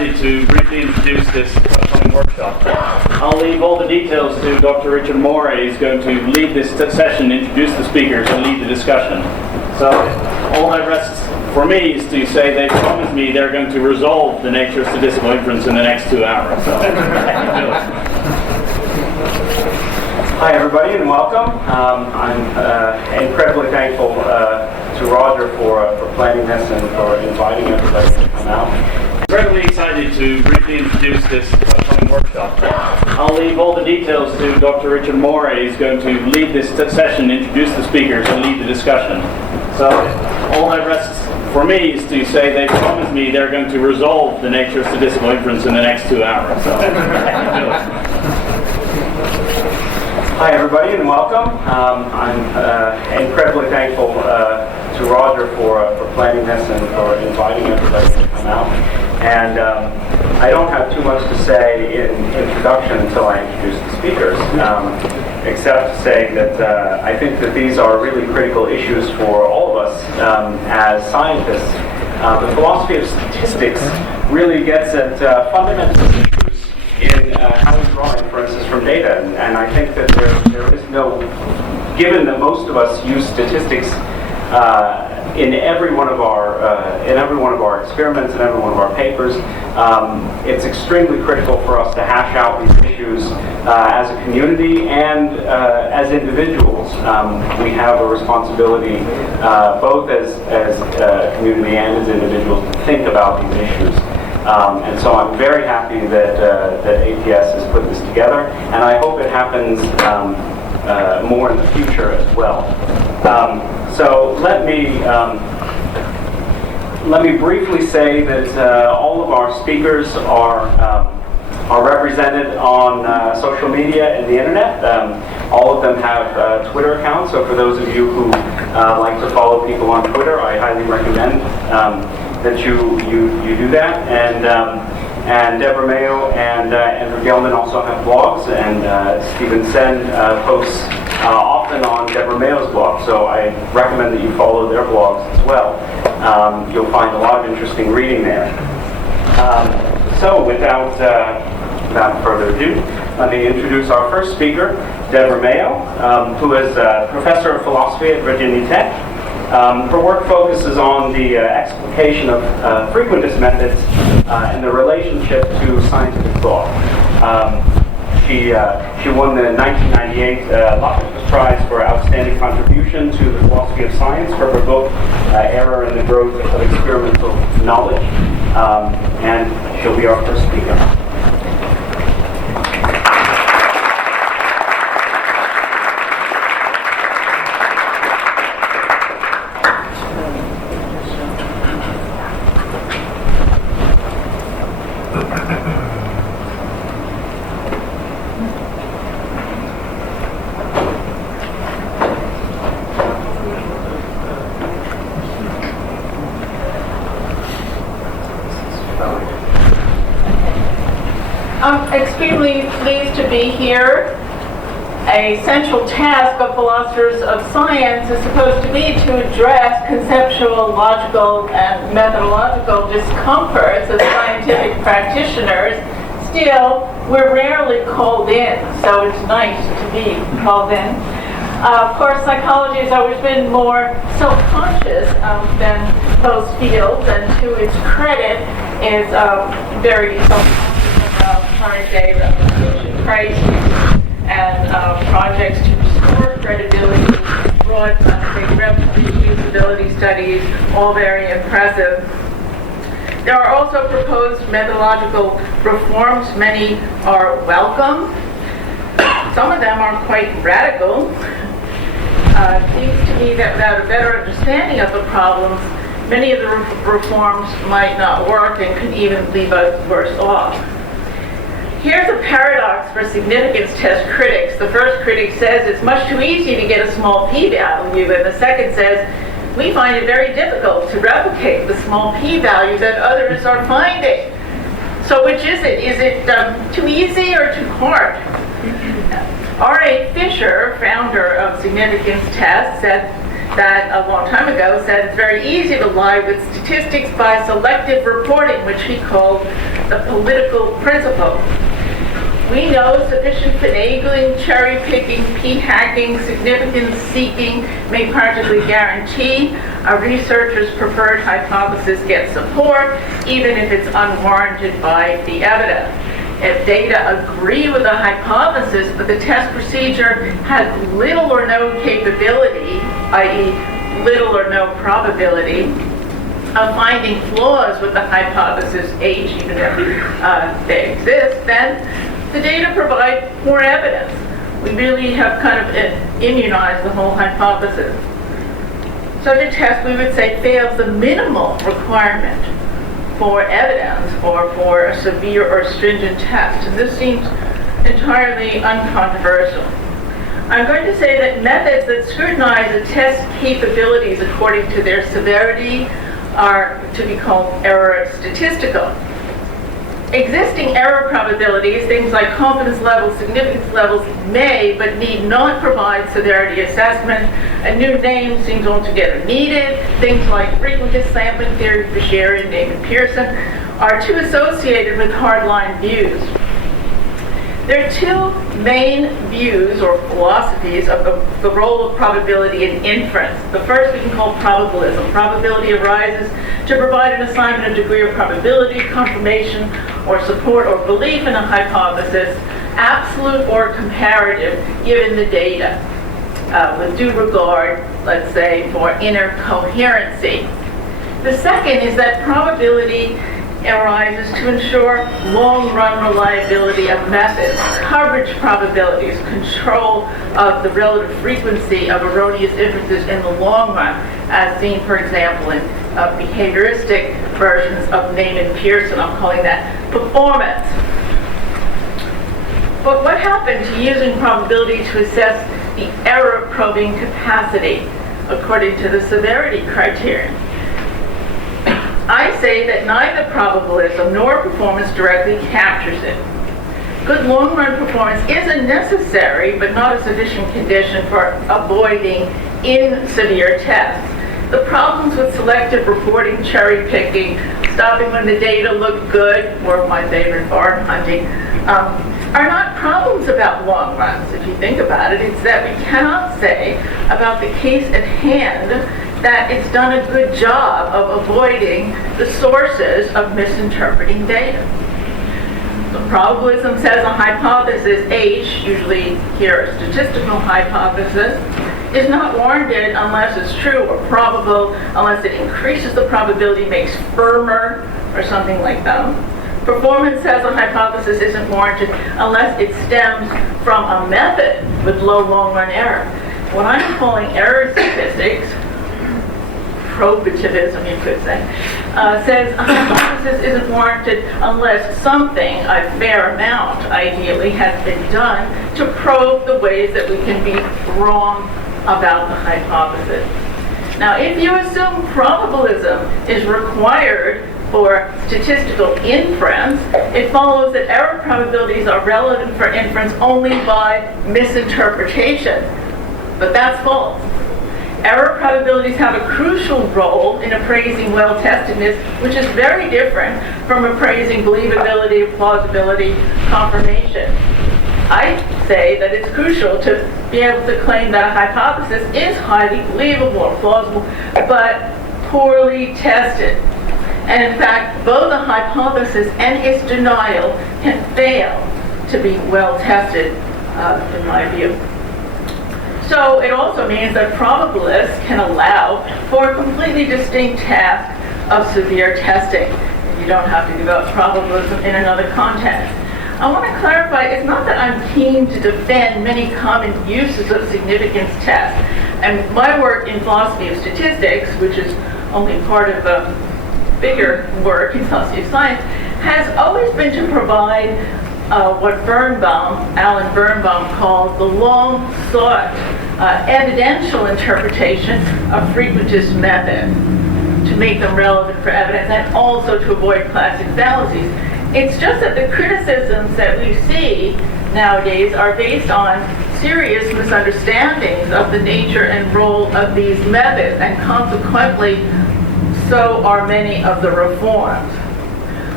excited to briefly introduce this upcoming workshop. I'll leave all the details to Dr. Richard Morey. He's going to lead this session, introduce the speakers, and lead the discussion. So all that rests for me is to say they promised me they're going to resolve the nature of statistical inference in the next 2 hours. So Hi everybody and welcome. I'm incredibly thankful to Roger for planning this and for inviting everybody to come out. Incredibly excited to briefly introduce this upcoming workshop. I'll leave all the details to Dr. Richard Morey. He's going to lead this session, introduce the speakers, and lead the discussion. So all that rests for me is to say they promised me they're going to resolve the nature of statistical inference in the next 2 hours. So Hi everybody and welcome. I'm incredibly thankful to Roger for planning this and for inviting everybody to come out. And I don't have too much to say in introduction until I introduce the speakers, except to say that I think that these are really critical issues for all of us as scientists. The philosophy of statistics really gets at fundamental issues in how we draw inferences from data, and I think that there is no, given that most of us use statistics in every one of our experiments and every one of our papers, it's extremely critical for us to hash out these issues as a community and as individuals. We have a responsibility, both as a community and as individuals, to think about these issues. And so I'm very happy that APS has put this together, and I hope it happens more in the future as well. So let me briefly say that all of our speakers are represented on social media and the internet. All of them have Twitter accounts, so for those of you who like to follow people on Twitter, I highly recommend that you do that. And Deborah Mayo and Andrew Gelman also have blogs, and Stephen Senn posts often on Deborah Mayo's blog, so I recommend that you follow their blogs as well. You'll find a lot of interesting reading there. So without further ado, let me introduce our first speaker, Deborah Mayo, who is a professor of philosophy at Virginia Tech. Her work focuses on the explication of frequentist methods and the relationship to scientific thought. She won the 1998 Loftus Prize for outstanding contribution to the philosophy of science for her book, Error in the Growth of Experimental Knowledge. And she'll be our first speaker. I'm extremely pleased to be here. A central task of philosophers of science is supposed to be to address conceptual, logical, and methodological discomforts as scientific practitioners. Still, we're rarely called in, so it's nice to be called in. Of course, psychology has always been more self-conscious than those fields, and to its credit is very self-conscious about current-day replication crises and projects to restore credibility, broad scientific reproducibility studies, all very impressive. There are also proposed methodological reforms. Many are welcome. Some of them are quite radical. It seems to me that without a better understanding of the problems, many of the reforms might not work and could even leave us worse off. Here's a paradox for significance test critics. The first critic says it's much too easy to get a small p-value, and the second says we find it very difficult to replicate the small p-value that others are finding. So which is it? Is it too easy or too hard? R.A. Fisher, founder of significance tests, said that a long time ago, said it's very easy to lie with statistics by selective reporting, which he called the political principle. We know sufficient finagling, cherry-picking, p-hacking, significance-seeking may practically guarantee a researcher's preferred hypothesis gets support, even if it's unwarranted by the evidence. If data agree with a hypothesis, but the test procedure has little or no capability, i.e. little or no probability, of finding flaws with the hypothesis H, even if they exist, then the data provide more evidence. We really have kind of immunized the whole hypothesis. Such a test, we would say, fails the minimal requirement for evidence or for a severe or stringent test. And this seems entirely uncontroversial. I'm going to say that methods that scrutinize a test's capabilities according to their severity are to be called error statistical. Existing error probabilities, things like confidence levels, significance levels, may but need not provide severity assessment. A new name seems altogether needed. Things like frequentist sampling theory, Bayesian, Neyman Pearson, are too associated with hardline views. There are two main views or philosophies of the role of probability in inference. The first we can call probabilism. Probability arises to provide an assignment of degree of probability, confirmation, or support or belief in a hypothesis, absolute or comparative, given the data, with due regard, let's say, for inner coherency. The second is that probability arises to ensure long-run reliability of methods, coverage probabilities, control of the relative frequency of erroneous inferences in the long run, as seen, for example, in behavioristic versions of Neyman Pearson. I'm calling that performance. But what happened to using probability to assess the error-probing capacity according to the severity criterion? I say that neither probabilism nor performance directly captures it. Good long-run performance is a necessary but not a sufficient condition for avoiding in severe tests. The problems with selective reporting, cherry-picking, stopping when the data look good, or my favorite barn hunting, are not problems about long runs. If you think about it, it's that we cannot say about the case at hand that it's done a good job of avoiding the sources of misinterpreting data. The probabilism says a hypothesis H, usually here a statistical hypothesis, is not warranted unless it's true or probable, unless it increases the probability, makes firmer, or something like that. Performance says a hypothesis isn't warranted unless it stems from a method with low long-run error. What I'm calling error statistics, probativism you could say, says a hypothesis isn't warranted unless something, a fair amount ideally, has been done to probe the ways that we can be wrong about the hypothesis. Now, if you assume probabilism is required for statistical inference, it follows that error probabilities are relevant for inference only by misinterpretation. But that's false. Error probabilities have a crucial role in appraising well-testedness, which is very different from appraising believability, plausibility, confirmation. I say that it's crucial to be able to claim that a hypothesis is highly believable or plausible, but poorly tested. And in fact, both a hypothesis and its denial can fail to be well tested, in my view. So it also means that probabilists can allow for a completely distinct task of severe testing. You don't have to develop probabilism in another context. I want to clarify, it's not that I'm keen to defend many common uses of significance tests. And my work in philosophy of statistics, which is only part of a bigger work in philosophy of science, has always been to provide what Alan Birnbaum called the long-sought evidential interpretation of frequentist methods, to make them relevant for evidence and also to avoid classic fallacies. It's just that the criticisms that we see nowadays are based on serious misunderstandings of the nature and role of these methods, and consequently, so are many of the reforms.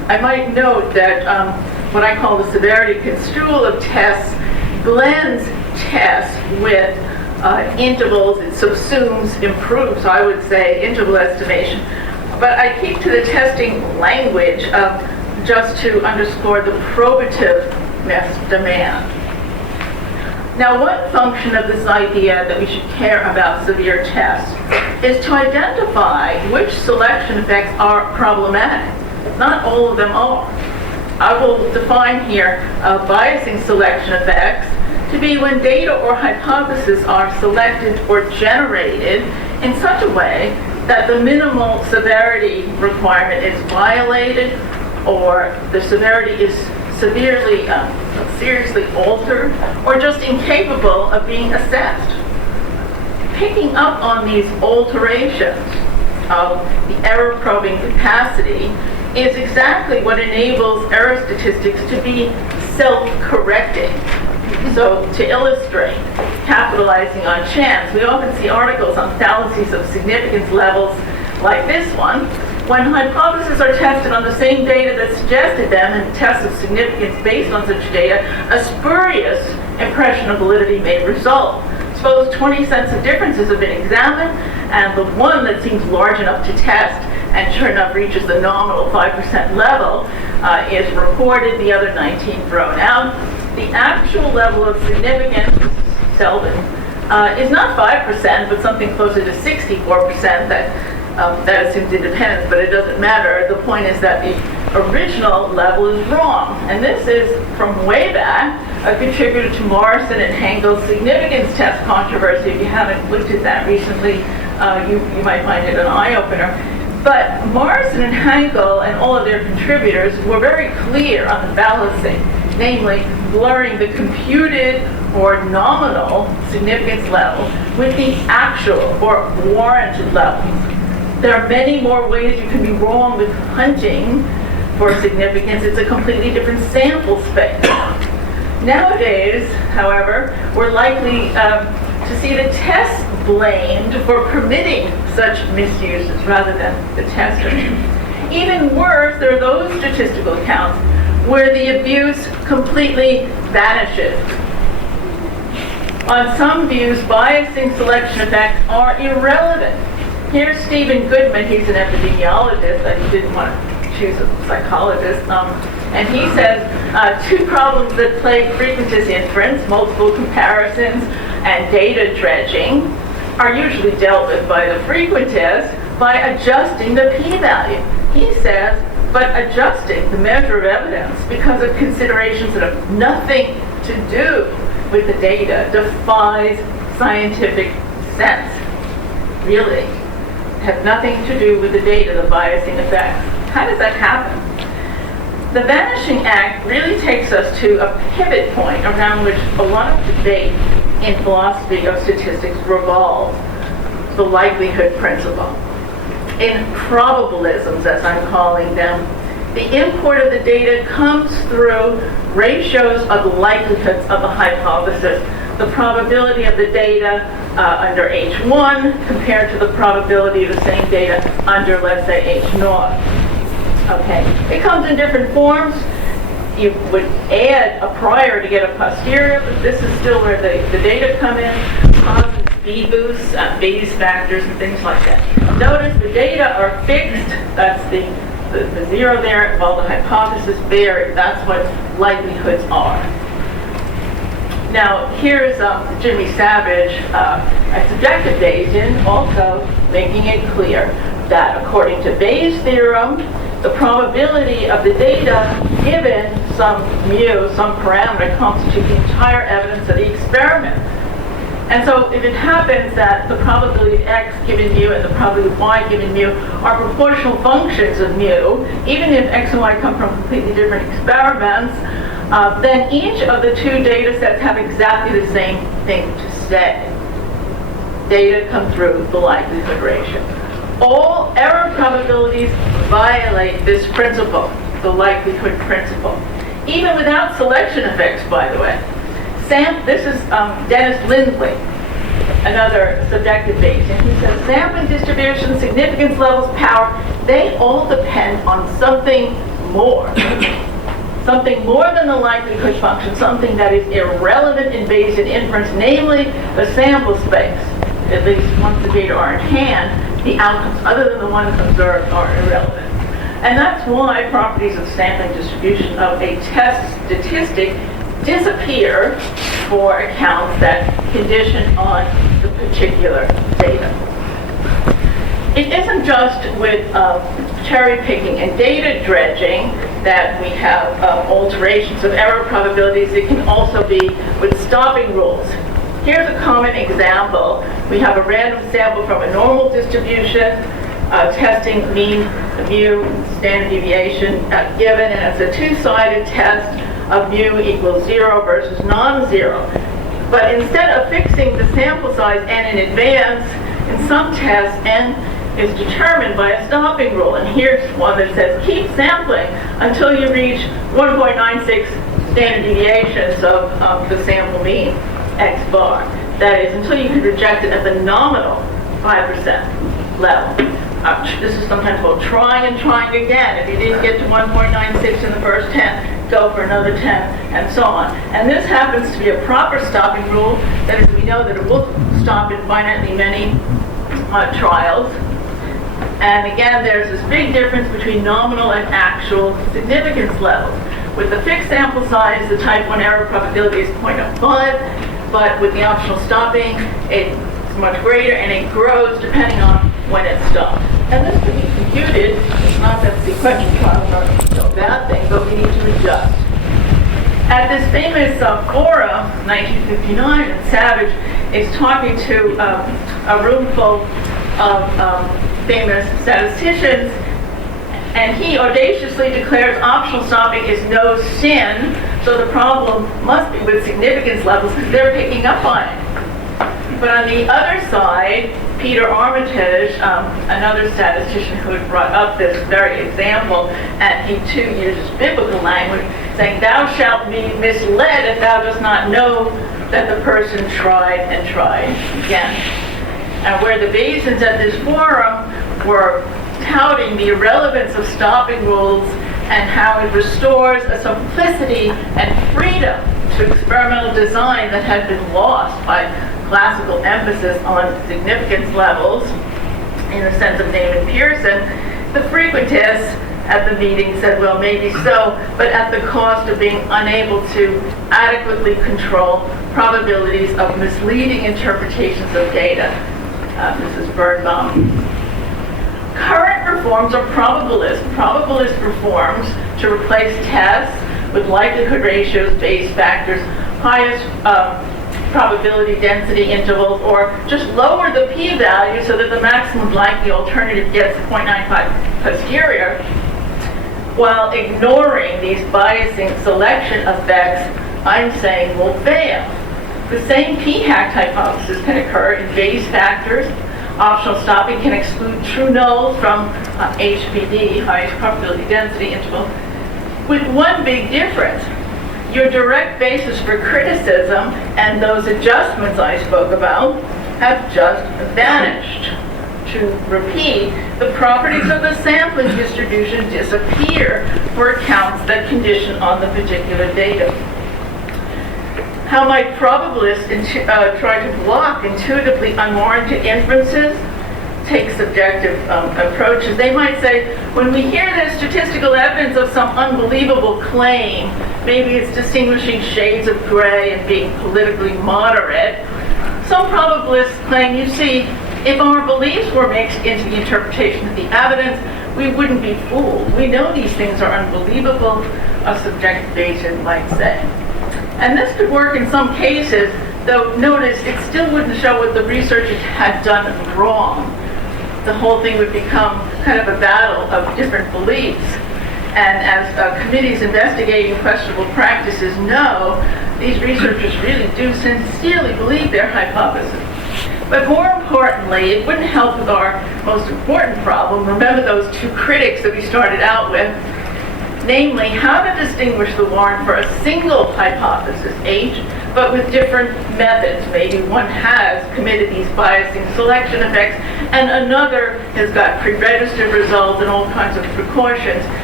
I might note that what I call the severity construal of tests blends tests with intervals. It subsumes, improves, so I would say, interval estimation. But I keep to the testing language just to underscore the probativeness demand. Now, one function of this idea that we should care about severe tests is to identify which selection effects are problematic. Not all of them are. I will define here biasing selection effects to be when data or hypotheses are selected or generated in such a way that the minimal severity requirement is violated, or the severity is seriously altered, or just incapable of being assessed. Picking up on these alterations of the error probing capacity is exactly what enables error statistics to be self-correcting. So to illustrate, capitalizing on chance, we often see articles on fallacies of significance levels like this one. When hypotheses are tested on the same data that suggested them and tests of significance based on such data, a spurious impression of validity may result. Suppose 20 cents of differences have been examined, and the one that seems large enough to test and sure enough reaches the nominal 5% level is reported, the other 19 thrown out. The actual level of significance, Selvin, is not 5%, but something closer to 64%. That assumes independence, but it doesn't matter. The point is that the original level is wrong. And this is, from way back, a contributor to Morrison and Hankel's significance test controversy. If you haven't looked at that recently, you might find it an eye-opener. But Morrison and Hankel and all of their contributors were very clear on the fallacy, namely blurring the computed or nominal significance level with the actual or warranted levels. There are many more ways you can be wrong with hunting for significance. It's a completely different sample space. Nowadays, however, we're likely to see the tests blamed for permitting such misuses rather than the tester. Even worse, there are those statistical accounts where the abuse completely vanishes. On some views, biasing selection effects are irrelevant. Here's Stephen Goodman. He's an epidemiologist. I didn't want to choose a psychologist. And he says two problems that plague frequentist inference, multiple comparisons, and data dredging, are usually dealt with by the frequentist by adjusting the p-value. He says, but adjusting the measure of evidence because of considerations that have nothing to do with the data defies scientific sense. Really, have nothing to do with the data, the biasing effects. How does that happen? The Vanishing Act really takes us to a pivot point around which a lot of debate in philosophy of statistics revolves, the likelihood principle. In probabilisms, as I'm calling them, the import of the data comes through ratios of the likelihoods of the hypothesis, the probability of the data under H1 compared to the probability of the same data under, let's say, H0. Okay, it comes in different forms. You would add a prior to get a posterior, but this is still where the data come in, cause and speed boosts, Bayes factors, and things like that. Notice the data are fixed. That's the zero there, while the hypothesis vary. That's what likelihoods are. Now, here's Jimmy Savage at Subjective Bayesian, also making it clear that according to Bayes' theorem, the probability of the data given some mu, some parameter, constitutes the entire evidence of the experiment. And so if it happens that the probability of x given mu and the probability of y given mu are proportional functions of mu, even if x and y come from completely different experiments, then each of the two data sets have exactly the same thing to say. Data come through the likelihood ratio. All error probabilities violate this principle, the likelihood principle, even without selection effects, by the way. This is Dennis Lindley, another subjective Bayesian. He says sampling distribution, significance levels, power, they all depend on something more. Something more than the likelihood function, something that is irrelevant in Bayesian inference, namely the sample space. At least once the data are in hand, the outcomes other than the ones observed are irrelevant. And that's why properties of sampling distribution of a test statistic disappear for accounts that condition on the particular data. It isn't just with cherry picking and data dredging that we have alterations of error probabilities. It can also be with stopping rules. Here's a common example. We have a random sample from a normal distribution, testing mean, mu, standard deviation given, and it's a two-sided test of mu equals 0 versus non-zero. But instead of fixing the sample size n in advance, in some tests n is determined by a stopping rule. And here's one that says keep sampling until you reach 1.96 standard deviations of the sample mean x bar. That is, until you can reject it at the nominal 5% level. This is sometimes called trying and trying again. If you didn't get to 1.96 in the first 10, go for another 10, and so on. And this happens to be a proper stopping rule. That is, we know that it will stop in finitely many trials. And again, there's this big difference between nominal and actual significance levels. With the fixed sample size, the type 1 error probability is 0.05, but with the optional stopping, it's much greater, and it grows depending on when it stops. And this can be computed. It's not that sequential trials are a bad thing, but we need to adjust. At this famous forum, 1959, and Savage is talking to a room full of famous statisticians, and he audaciously declares optional stopping is no sin, so the problem must be with significance levels because they're picking up on it. But on the other side, Peter Armitage, another statistician who had brought up this very example, and he too uses biblical language, saying, "Thou shalt be misled if thou dost not know that the person tried and tried again." And where the Bayesians at this forum were touting the irrelevance of stopping rules and how it restores a simplicity and freedom to experimental design that had been lost by classical emphasis on significance levels, in the sense of Neyman Pearson, the frequentists at the meeting said, well, maybe so, but at the cost of being unable to adequately control probabilities of misleading interpretations of data. This is Birnbaum. Current reforms are probabilist reforms to replace tests with likelihood ratios, Bayes factors, highest probability density intervals, or just lower the p-value so that the maximum likely alternative gets 0.95 posterior, while ignoring these biasing selection effects, I'm saying will fail. The same p-hack hypothesis can occur in Bayes factors. Optional stopping can exclude true nulls from HPD, highest probability density interval, with one big difference. Your direct basis for criticism and those adjustments I spoke about have just vanished. To repeat, the properties of the sampling distribution disappear for accounts that condition on the particular data. How might probabilists try to block intuitively unwarranted inferences? Take subjective approaches. They might say, when we hear the statistical evidence of some unbelievable claim, maybe it's distinguishing shades of gray and being politically moderate, some probabilists claim, you see, if our beliefs were mixed into the interpretation of the evidence, we wouldn't be fooled. We know these things are unbelievable, a subjective Bayesian might say. And this could work in some cases, though notice it still wouldn't show what the researchers had done wrong. The whole thing would become kind of a battle of different beliefs. And as committees investigating questionable practices know, these researchers really do sincerely believe their hypothesis. But more importantly, it wouldn't help with our most important problem. Remember those two critics that we started out with? Namely, how to distinguish the warrant for a single hypothesis, H, but with different methods. Maybe one has committed these biasing selection effects, and another has got pre-registered results and all kinds of precautions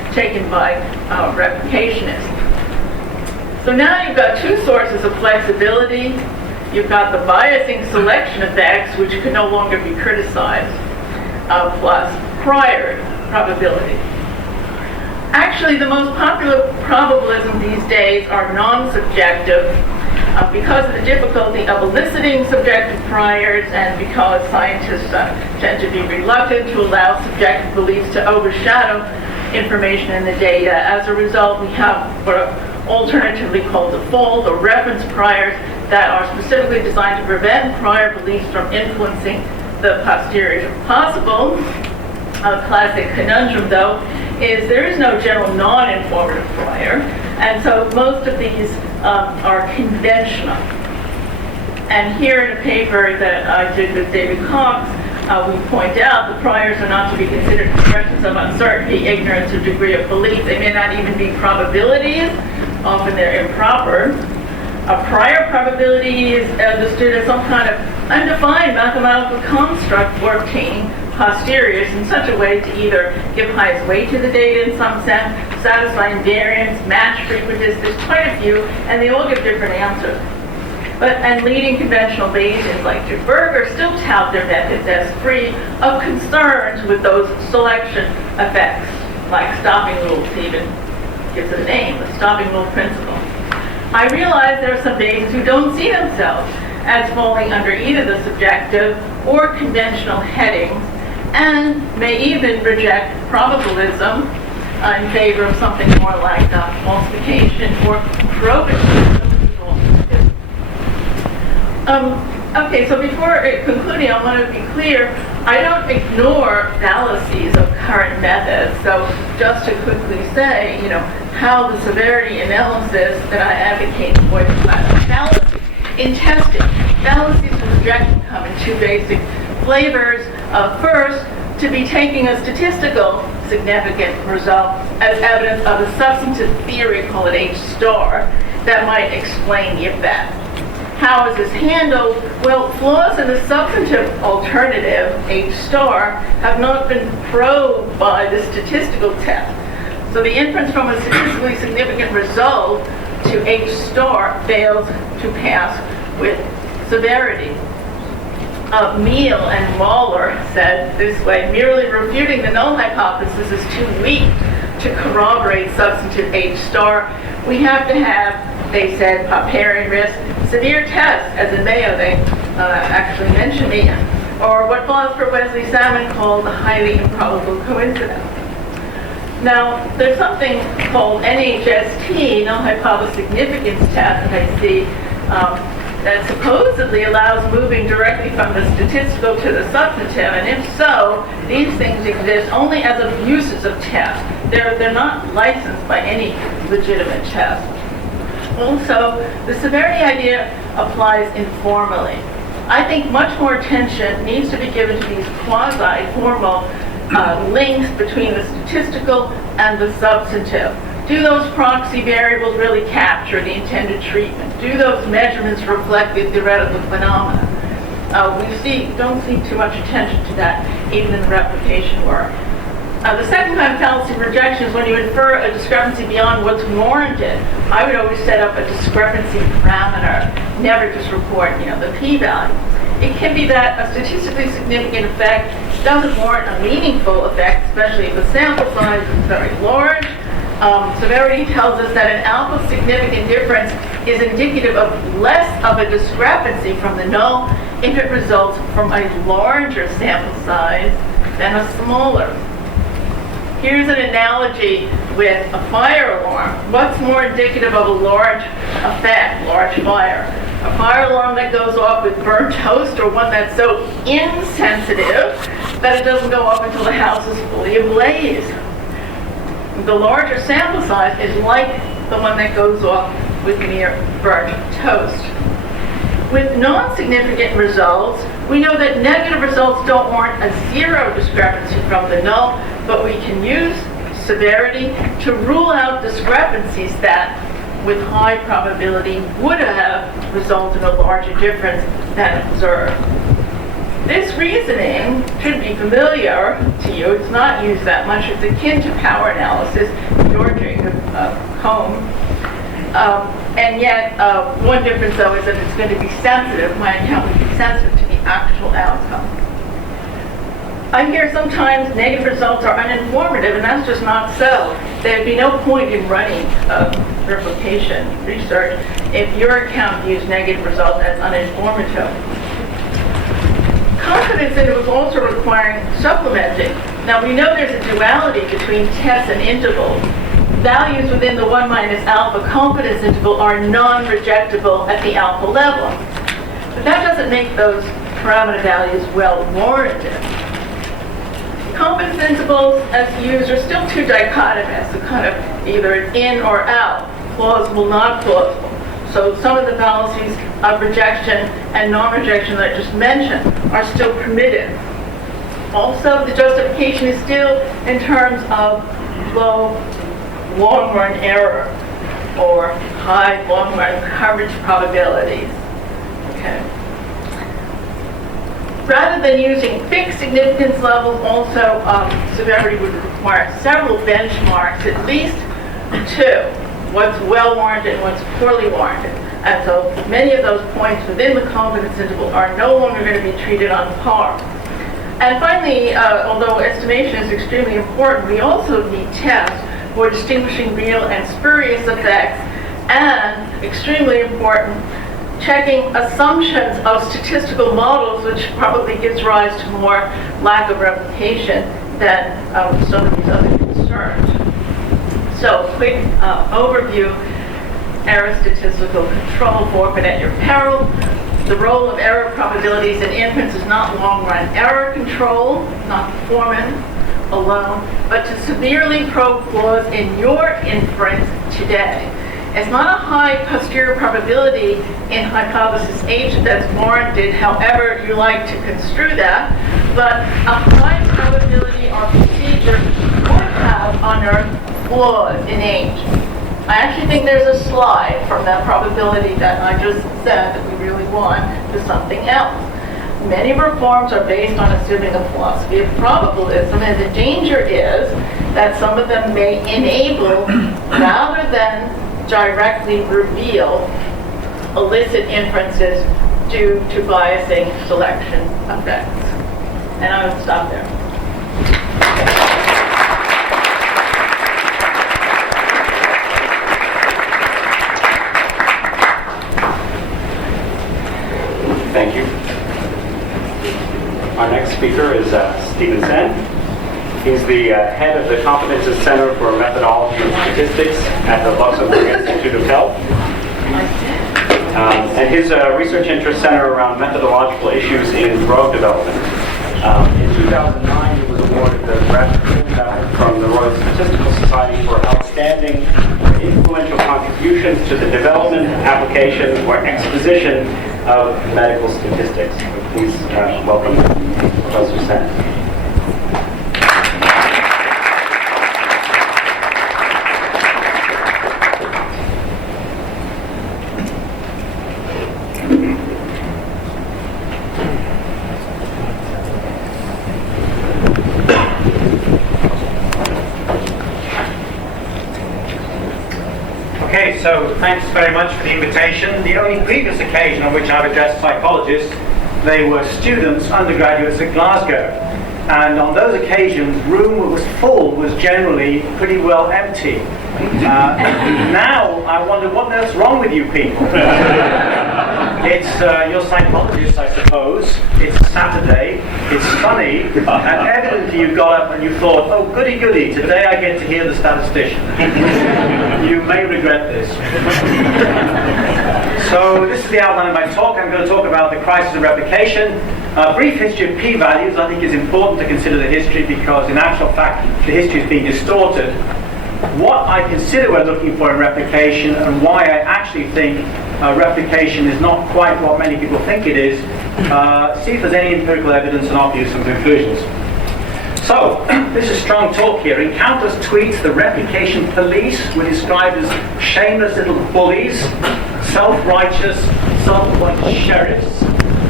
taken by replicationists. So now you've got two sources of flexibility. You've got the biasing selection effects, which can no longer be criticized, plus prior probability. Actually, the most popular probabilism these days are non-subjective because of the difficulty of eliciting subjective priors and because scientists tend to be reluctant to allow subjective beliefs to overshadow information in the data. As a result, we have what are alternatively called default or reference priors that are specifically designed to prevent prior beliefs from influencing the posterior. Possible, a classic conundrum though, is there is no general non-informative prior, and so most of these are conventional. And here in a paper that I did with David Cox, we point out the priors are not to be considered expressions of uncertainty, ignorance, or degree of belief. They may not even be probabilities. Often they're improper. A prior probability is understood as some kind of undefined mathematical construct for obtaining posteriors in such a way to either give highest weight to the data in some sense, satisfy invariance, match frequentists. There's quite a few, and they all give different answers. And leading conventional Bayesians like Berger still tout their methods as free of concerns with those selection effects, like stopping rules. He even gives it a name, the stopping rule principle. I realize there are some Bayesians who don't see themselves as falling under either the subjective or conventional headings, and may even reject probabilism in favor of something more like falsification or probabilism. Okay, so before concluding, I want to be clear, I don't ignore fallacies of current methods. So just to quickly say, how the severity analysis that I advocate for is fallacy in testing. Fallacies and rejection come in two basic flavors. First, to be taking a statistical significant result as evidence of a substantive theory, call it H star, that might explain the effect. How is this handled? Well, flaws in the substantive alternative, H star, have not been probed by the statistical test. So the inference from a statistically significant result to H star fails to pass with severity. Meal and Mahler said this way: merely refuting the null hypothesis is too weak to corroborate substantive H star. We have to have, they said, Popperian risk, severe tests, as in Mayo they actually mentioned me, or what philosopher Wesley Salmon called the highly improbable coincidence. Now, there's something called NHST, null hypothesis significance test, I see, that supposedly allows moving directly from the statistical to the substantive, and if so, these things exist only as abuses of tests. They're not licensed by any legitimate test. Also, the severity idea applies informally. I think much more attention needs to be given to these quasi-formal links between the statistical and the substantive. Do those proxy variables really capture the intended treatment? Do those measurements reflect the theoretical phenomena? We don't see too much attention to that, even in the replication work. The second kind of fallacy rejection is when you infer a discrepancy beyond what's warranted. I would always set up a discrepancy parameter, never just report, the p-value. It can be that a statistically significant effect doesn't warrant a meaningful effect, especially if the sample size is very large. Severity tells us that an alpha significant difference is indicative of less of a discrepancy from the null if it results from a larger sample size than a smaller. Here's an analogy with a fire alarm. What's more indicative of a large effect, large fire? A fire alarm that goes off with burnt toast, or one that's so insensitive that it doesn't go off until the house is fully ablaze? The larger sample size is like the one that goes off with mere burnt toast. With non-significant results, we know that negative results don't warrant a zero discrepancy from the null, but we can use severity to rule out discrepancies that, with high probability, would have resulted in a larger difference than observed. This reasoning should be familiar to you. It's not used that much. It's akin to power analysis, Georging Combe. And yet, one difference, though, is that it's going to be sensitive. My account would be sensitive to the actual outcome. I hear sometimes negative results are uninformative, and that's just not so. There'd be no point in running replication research if your account used negative results as uninformative. Confidence intervals also requiring supplementing. Now, we know there's a duality between tests and intervals. Values within the 1 minus alpha confidence interval are non-rejectable at the alpha level. But that doesn't make those parameter values well warranted. Confidence intervals, as used, are still too dichotomous, so kind of either in or out, plausible, not plausible. So some of the fallacies of rejection and non-rejection that I just mentioned are still permitted. Also, the justification is still in terms of low long-run error or high long-run coverage probabilities. Okay. Rather than using fixed significance levels, also severity would require several benchmarks, at least two. What's well warranted and what's poorly warranted. And so many of those points within the confidence interval are no longer going to be treated on par. And finally, although estimation is extremely important, we also need tests for distinguishing real and spurious effects, and extremely important, checking assumptions of statistical models, which probably gives rise to more lack of replication than some of these other concerns. So, quick overview: error statistical control, forfeit at your peril. The role of error probabilities in inference is not long-run error control, not performance alone, but to severely probe flaws in your inference today. It's not a high posterior probability in hypothesis H that's warranted, however you like to construe that, but a high probability our procedure would have unearthed flaws in H. I actually think there's a slide from that probability that I just said that we really want to something else. Many reforms are based on assuming a philosophy of probabilism, and the danger is that some of them may enable, rather than directly reveal, illicit inferences due to biasing selection effects. And I would stop there. Thank you. Our next speaker is Stephen Senn. He's the head of the Competences Center for Methodology and Statistics at the Luxembourg Institute of Health. And his research interests center around methodological issues in drug development. In 2009, he was awarded the Graduate Medal from the Royal Statistical Society for outstanding influential contributions to the development, application, or exposition of medical statistics. Please welcome Professor Senn. Okay, so thanks very much for the invitation. The only previous occasion on which I've addressed psychologists, they were students, undergraduates at Glasgow. And on those occasions, room that was full was generally pretty well empty. Now, I wonder what on earth's wrong with you people? It's you're psychologists, I suppose. It's Saturday, it's sunny, and evidently you got up and you thought, oh, goody goody, today I get to hear the statistician. You may regret this. So this is the outline of my talk. I'm going to talk about the crisis of replication. A brief history of p-values. I think is important to consider the history because in actual fact the history is being distorted. What I consider we're looking for in replication and why I actually think replication is not quite what many people think it is. See if there's any empirical evidence and offer you some conclusions. So, this is strong talk here. In countless tweets, the replication police were described as shameless little bullies, self-righteous, self-appointed sheriffs.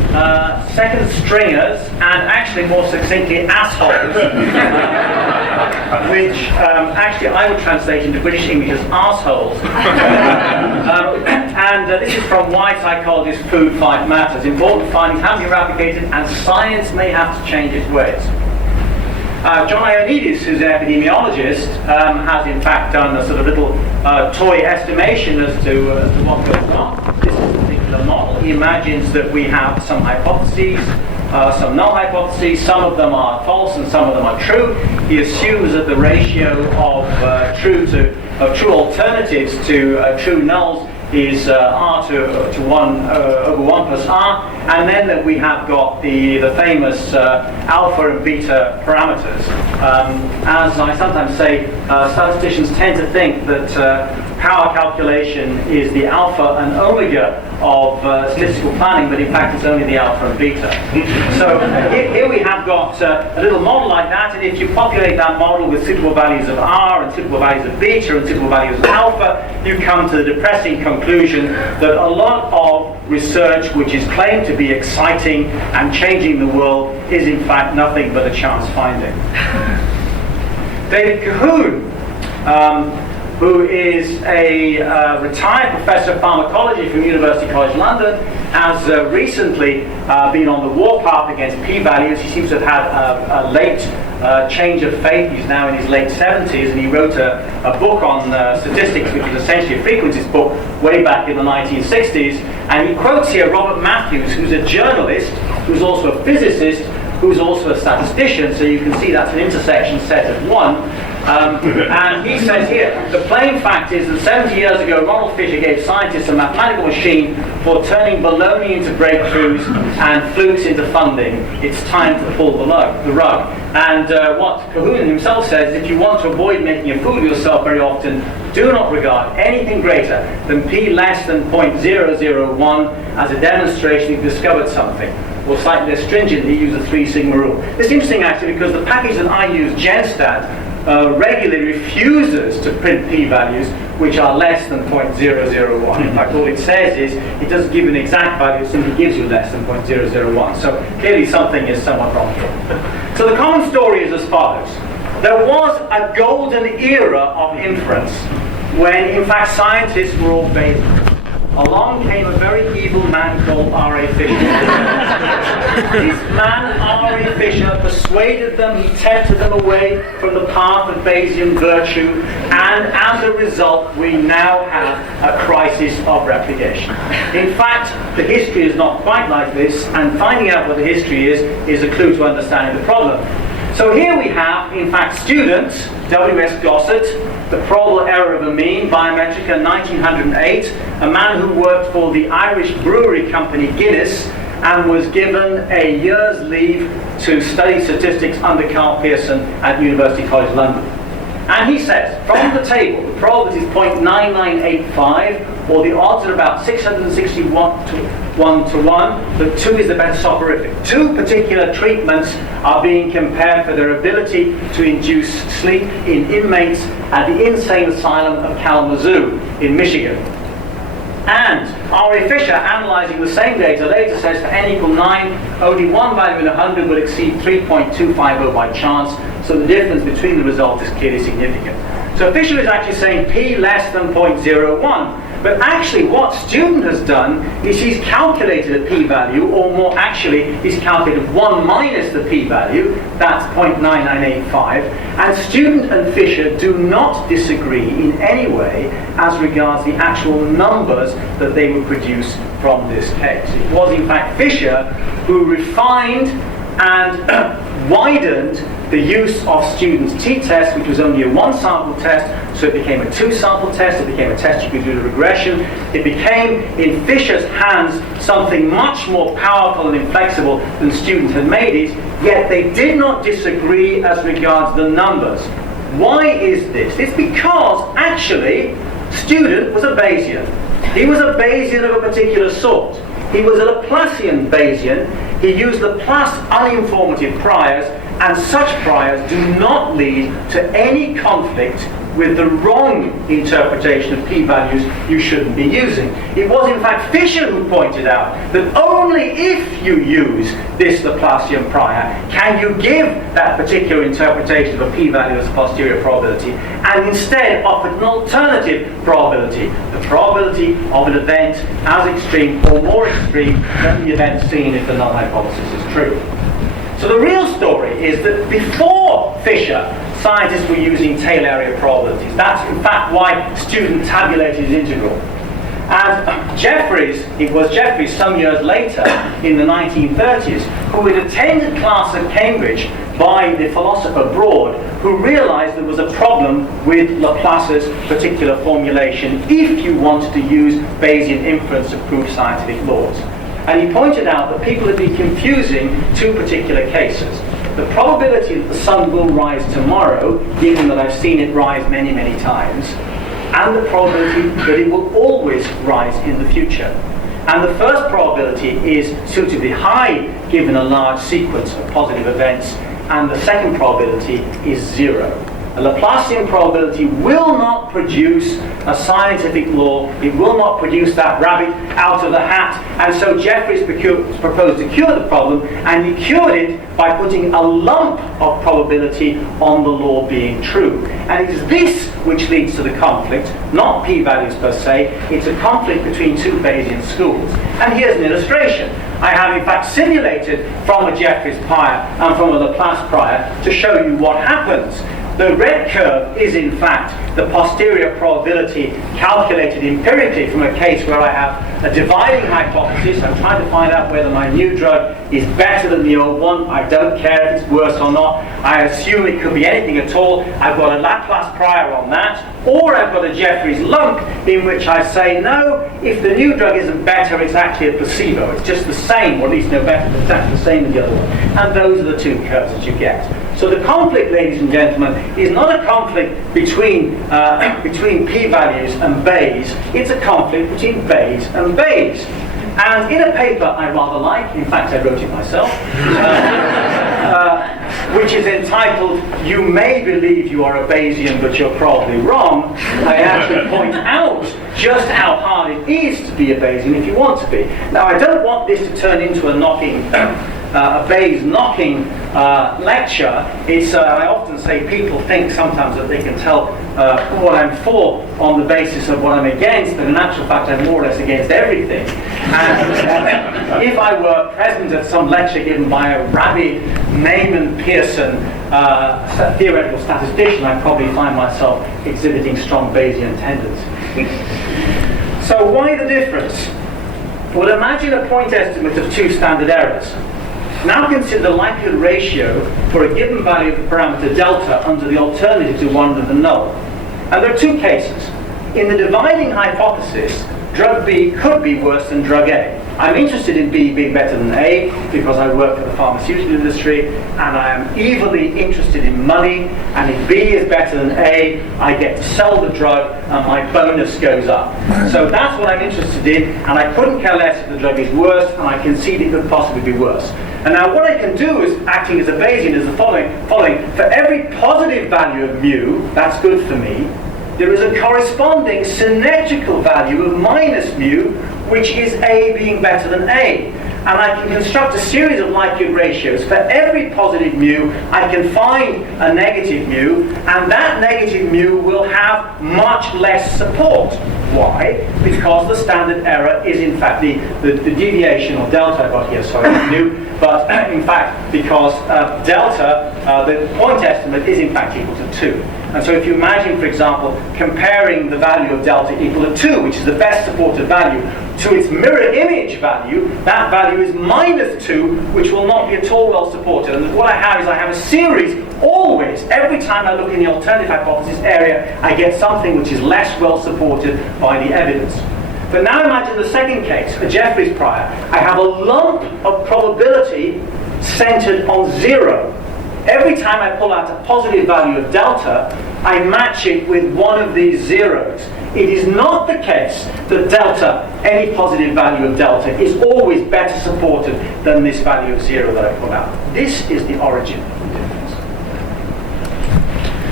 second stringers, and actually more succinctly assholes, which actually I would translate into British English as arseholes. This is from Why Psychologist Food Fight Matters. Important findings have been replicated and science may have to change its ways. John Ioannidis, who's an epidemiologist, has in fact done a sort of little toy estimation as to what goes on. This is a particular model. He imagines that we have some hypotheses, some null hypotheses. Some of them are false and some of them are true. He assumes that the ratio of true alternatives to true nulls is R to 1 over 1 plus R, and then that we have got the famous alpha and beta parameters. As I sometimes say, statisticians tend to think that power calculation is the alpha and omega of statistical planning, but in fact it's only the alpha and beta. So here we have got a little model like that, and if you populate that model with suitable values of R and suitable values of beta and suitable values of alpha, you come to the depressing conclusion that a lot of research which is claimed to be exciting and changing the world is in fact nothing but a chance finding. David Cahoon, who is a retired professor of pharmacology from University College London, has recently been on the warpath against p-values. He seems to have had a late change of faith. He's now in his late 70s, and he wrote a book on statistics, which was essentially a frequentist book way back in the 1960s. And he quotes here Robert Matthews, who's a journalist, who's also a physicist, who's also a statistician, so you can see that's an intersection set of one. And he says here, the plain fact is that 70 years ago, Ronald Fisher gave scientists a mathematical machine for turning baloney into breakthroughs and flukes into funding. It's time to pull the rug. And what Cahoon himself says, if you want to avoid making a fool of yourself very often, do not regard anything greater than p less than 0.001 as a demonstration you've discovered something. Or slightly less stringently, use the 3 sigma rule. It's interesting actually because the package that I use, GenStat, regularly refuses to print p-values which are less than 0.001. In fact, all it says is it doesn't give an exact value, it simply gives you less than 0.001. So clearly something is somewhat wrong here. So the common story is as follows. There was a golden era of inference when, in fact, scientists were all Bayesian. Along came a very evil man called R.A. Fisher. This man, R.A. Fisher, persuaded them, he tempted them away from the path of Bayesian virtue, and as a result, we now have a crisis of replication. In fact, the history is not quite like this, and finding out what the history is a clue to understanding the problem. So here we have, in fact, students, W.S. Gossett, The Probable Error of a Mean, Biometrica, 1908, a man who worked for the Irish brewery company Guinness and was given a year's leave to study statistics under Carl Pearson at University College London. And he says, from the table, the probability is 0.9985, or the odds are about 661 to 1 to 1, that 2 is the better soporific. 2 particular treatments are being compared for their ability to induce sleep in inmates at the insane asylum of Kalamazoo in Michigan. And R.A. Fisher, analyzing the same data later, says for n equal 9, only one value in 100 will exceed 3.250 by chance, so the difference between the results is clearly significant. So Fisher is actually saying p less than 0.01. But actually what student has done is he's calculated a p-value, or more actually, he's calculated 1 minus the p-value, that's 0.9985, and student and Fisher do not disagree in any way as regards the actual numbers that they would produce from this case. It was in fact Fisher who refined and widened the use of students' t-test, which was only a 1-sample test, so it became a 2-sample test, it became a test you could do the regression. It became, in Fisher's hands, something much more powerful and inflexible than students had made it, yet they did not disagree as regards the numbers. Why is this? It's because, actually, student was a Bayesian. He was a Bayesian of a particular sort. He was a Laplacian Bayesian. He used Laplace uninformative priors, and such priors do not lead to any conflict with the wrong interpretation of p-values you shouldn't be using. It was in fact Fisher who pointed out that only if you use this Laplacian prior can you give that particular interpretation of a p-value as a posterior probability, and instead offered an alternative probability, the probability of an event as extreme or more extreme than the event seen if the null hypothesis is true. So the real story is that before Fisher, scientists were using tail area probabilities. That's in fact why student tabulated his integral. And Jeffreys, it was Jeffreys some years later in the 1930s, who had attended class at Cambridge by the philosopher Broad, who realized there was a problem with Laplace's particular formulation if you wanted to use Bayesian inference to prove scientific laws. And he pointed out that people had been confusing two particular cases. The probability that the sun will rise tomorrow, given that I've seen it rise many, many times, and the probability that it will always rise in the future. And the first probability is suitably high, given a large sequence of positive events, and the second probability is 0. A Laplacian probability will not produce a scientific law. It will not produce that rabbit out of the hat. And so Jeffreys proposed to cure the problem, and he cured it by putting a lump of probability on the law being true. And it is this which leads to the conflict, not p-values per se. It's a conflict between two Bayesian schools. And here's an illustration. I have in fact simulated from a Jeffreys prior and from a Laplace prior to show you what happens. The red curve is in fact the posterior probability calculated empirically from a case where I have a dividing hypothesis. I'm trying to find out whether my new drug is better than the old one. I don't care if it's worse or not. I assume it could be anything at all. I've got a Laplace prior on that. Or I've got a Jeffreys lump in which I say, no, if the new drug isn't better, it's actually a placebo. It's just the same, or at least no better, but exactly the same as the other one. And those are the two curves that you get. So the conflict, ladies and gentlemen, is not a conflict between p-values and Bayes. It's a conflict between Bayes and Bayes. And in a paper I rather like, in fact I wrote it myself, which is entitled, "You May Believe You Are a Bayesian, But You're Probably Wrong," I actually point out just how hard it is to be a Bayesian if you want to be. Now I don't want this to turn into a Bayes knocking lecture. It's I often say people think sometimes that they can tell what I'm for on the basis of what I'm against, but in actual fact I'm more or less against everything. And if I were present at some lecture given by a rabid Neyman Pearson theoretical statistician, I'd probably find myself exhibiting strong Bayesian tendencies. So why the difference? Well, imagine a point estimate of two standard errors. Now consider the likelihood ratio for a given value of the parameter delta under the alternative to 1 and the null. And there are two cases. In the dividing hypothesis, drug B could be worse than drug A. I'm interested in B being better than A because I work for the pharmaceutical industry, and I am evilly interested in money, and if B is better than A, I get to sell the drug and my bonus goes up. So that's what I'm interested in, and I couldn't care less if the drug is worse, and I concede it could possibly be worse. And now what I can do is, acting as a Bayesian, is the following. For every positive value of mu, that's good for me, there is a corresponding symmetrical value of minus mu, which is A being better than A. And I can construct a series of likelihood ratios. For every positive mu, I can find a negative mu, and that negative mu will have much less support. Why? Because the standard error is in fact the deviation, or delta I've got here, sorry, not mu, but in fact because delta, the point estimate is in fact equal to 2. And so if you imagine, for example, comparing the value of delta equal to 2, which is the best supported value, to its mirror image value, that value is minus 2, which will not be at all well supported. And what I have is I have a series, always, every time I look in the alternative hypothesis area, I get something which is less well supported by the evidence. But now imagine the second case, a Jeffreys prior. I have a lump of probability centered on 0. Every time I pull out a positive value of delta, I match it with one of these zeros. It is not the case that delta, any positive value of delta, is always better supported than this value of 0 that I pull out. This is the origin of the difference.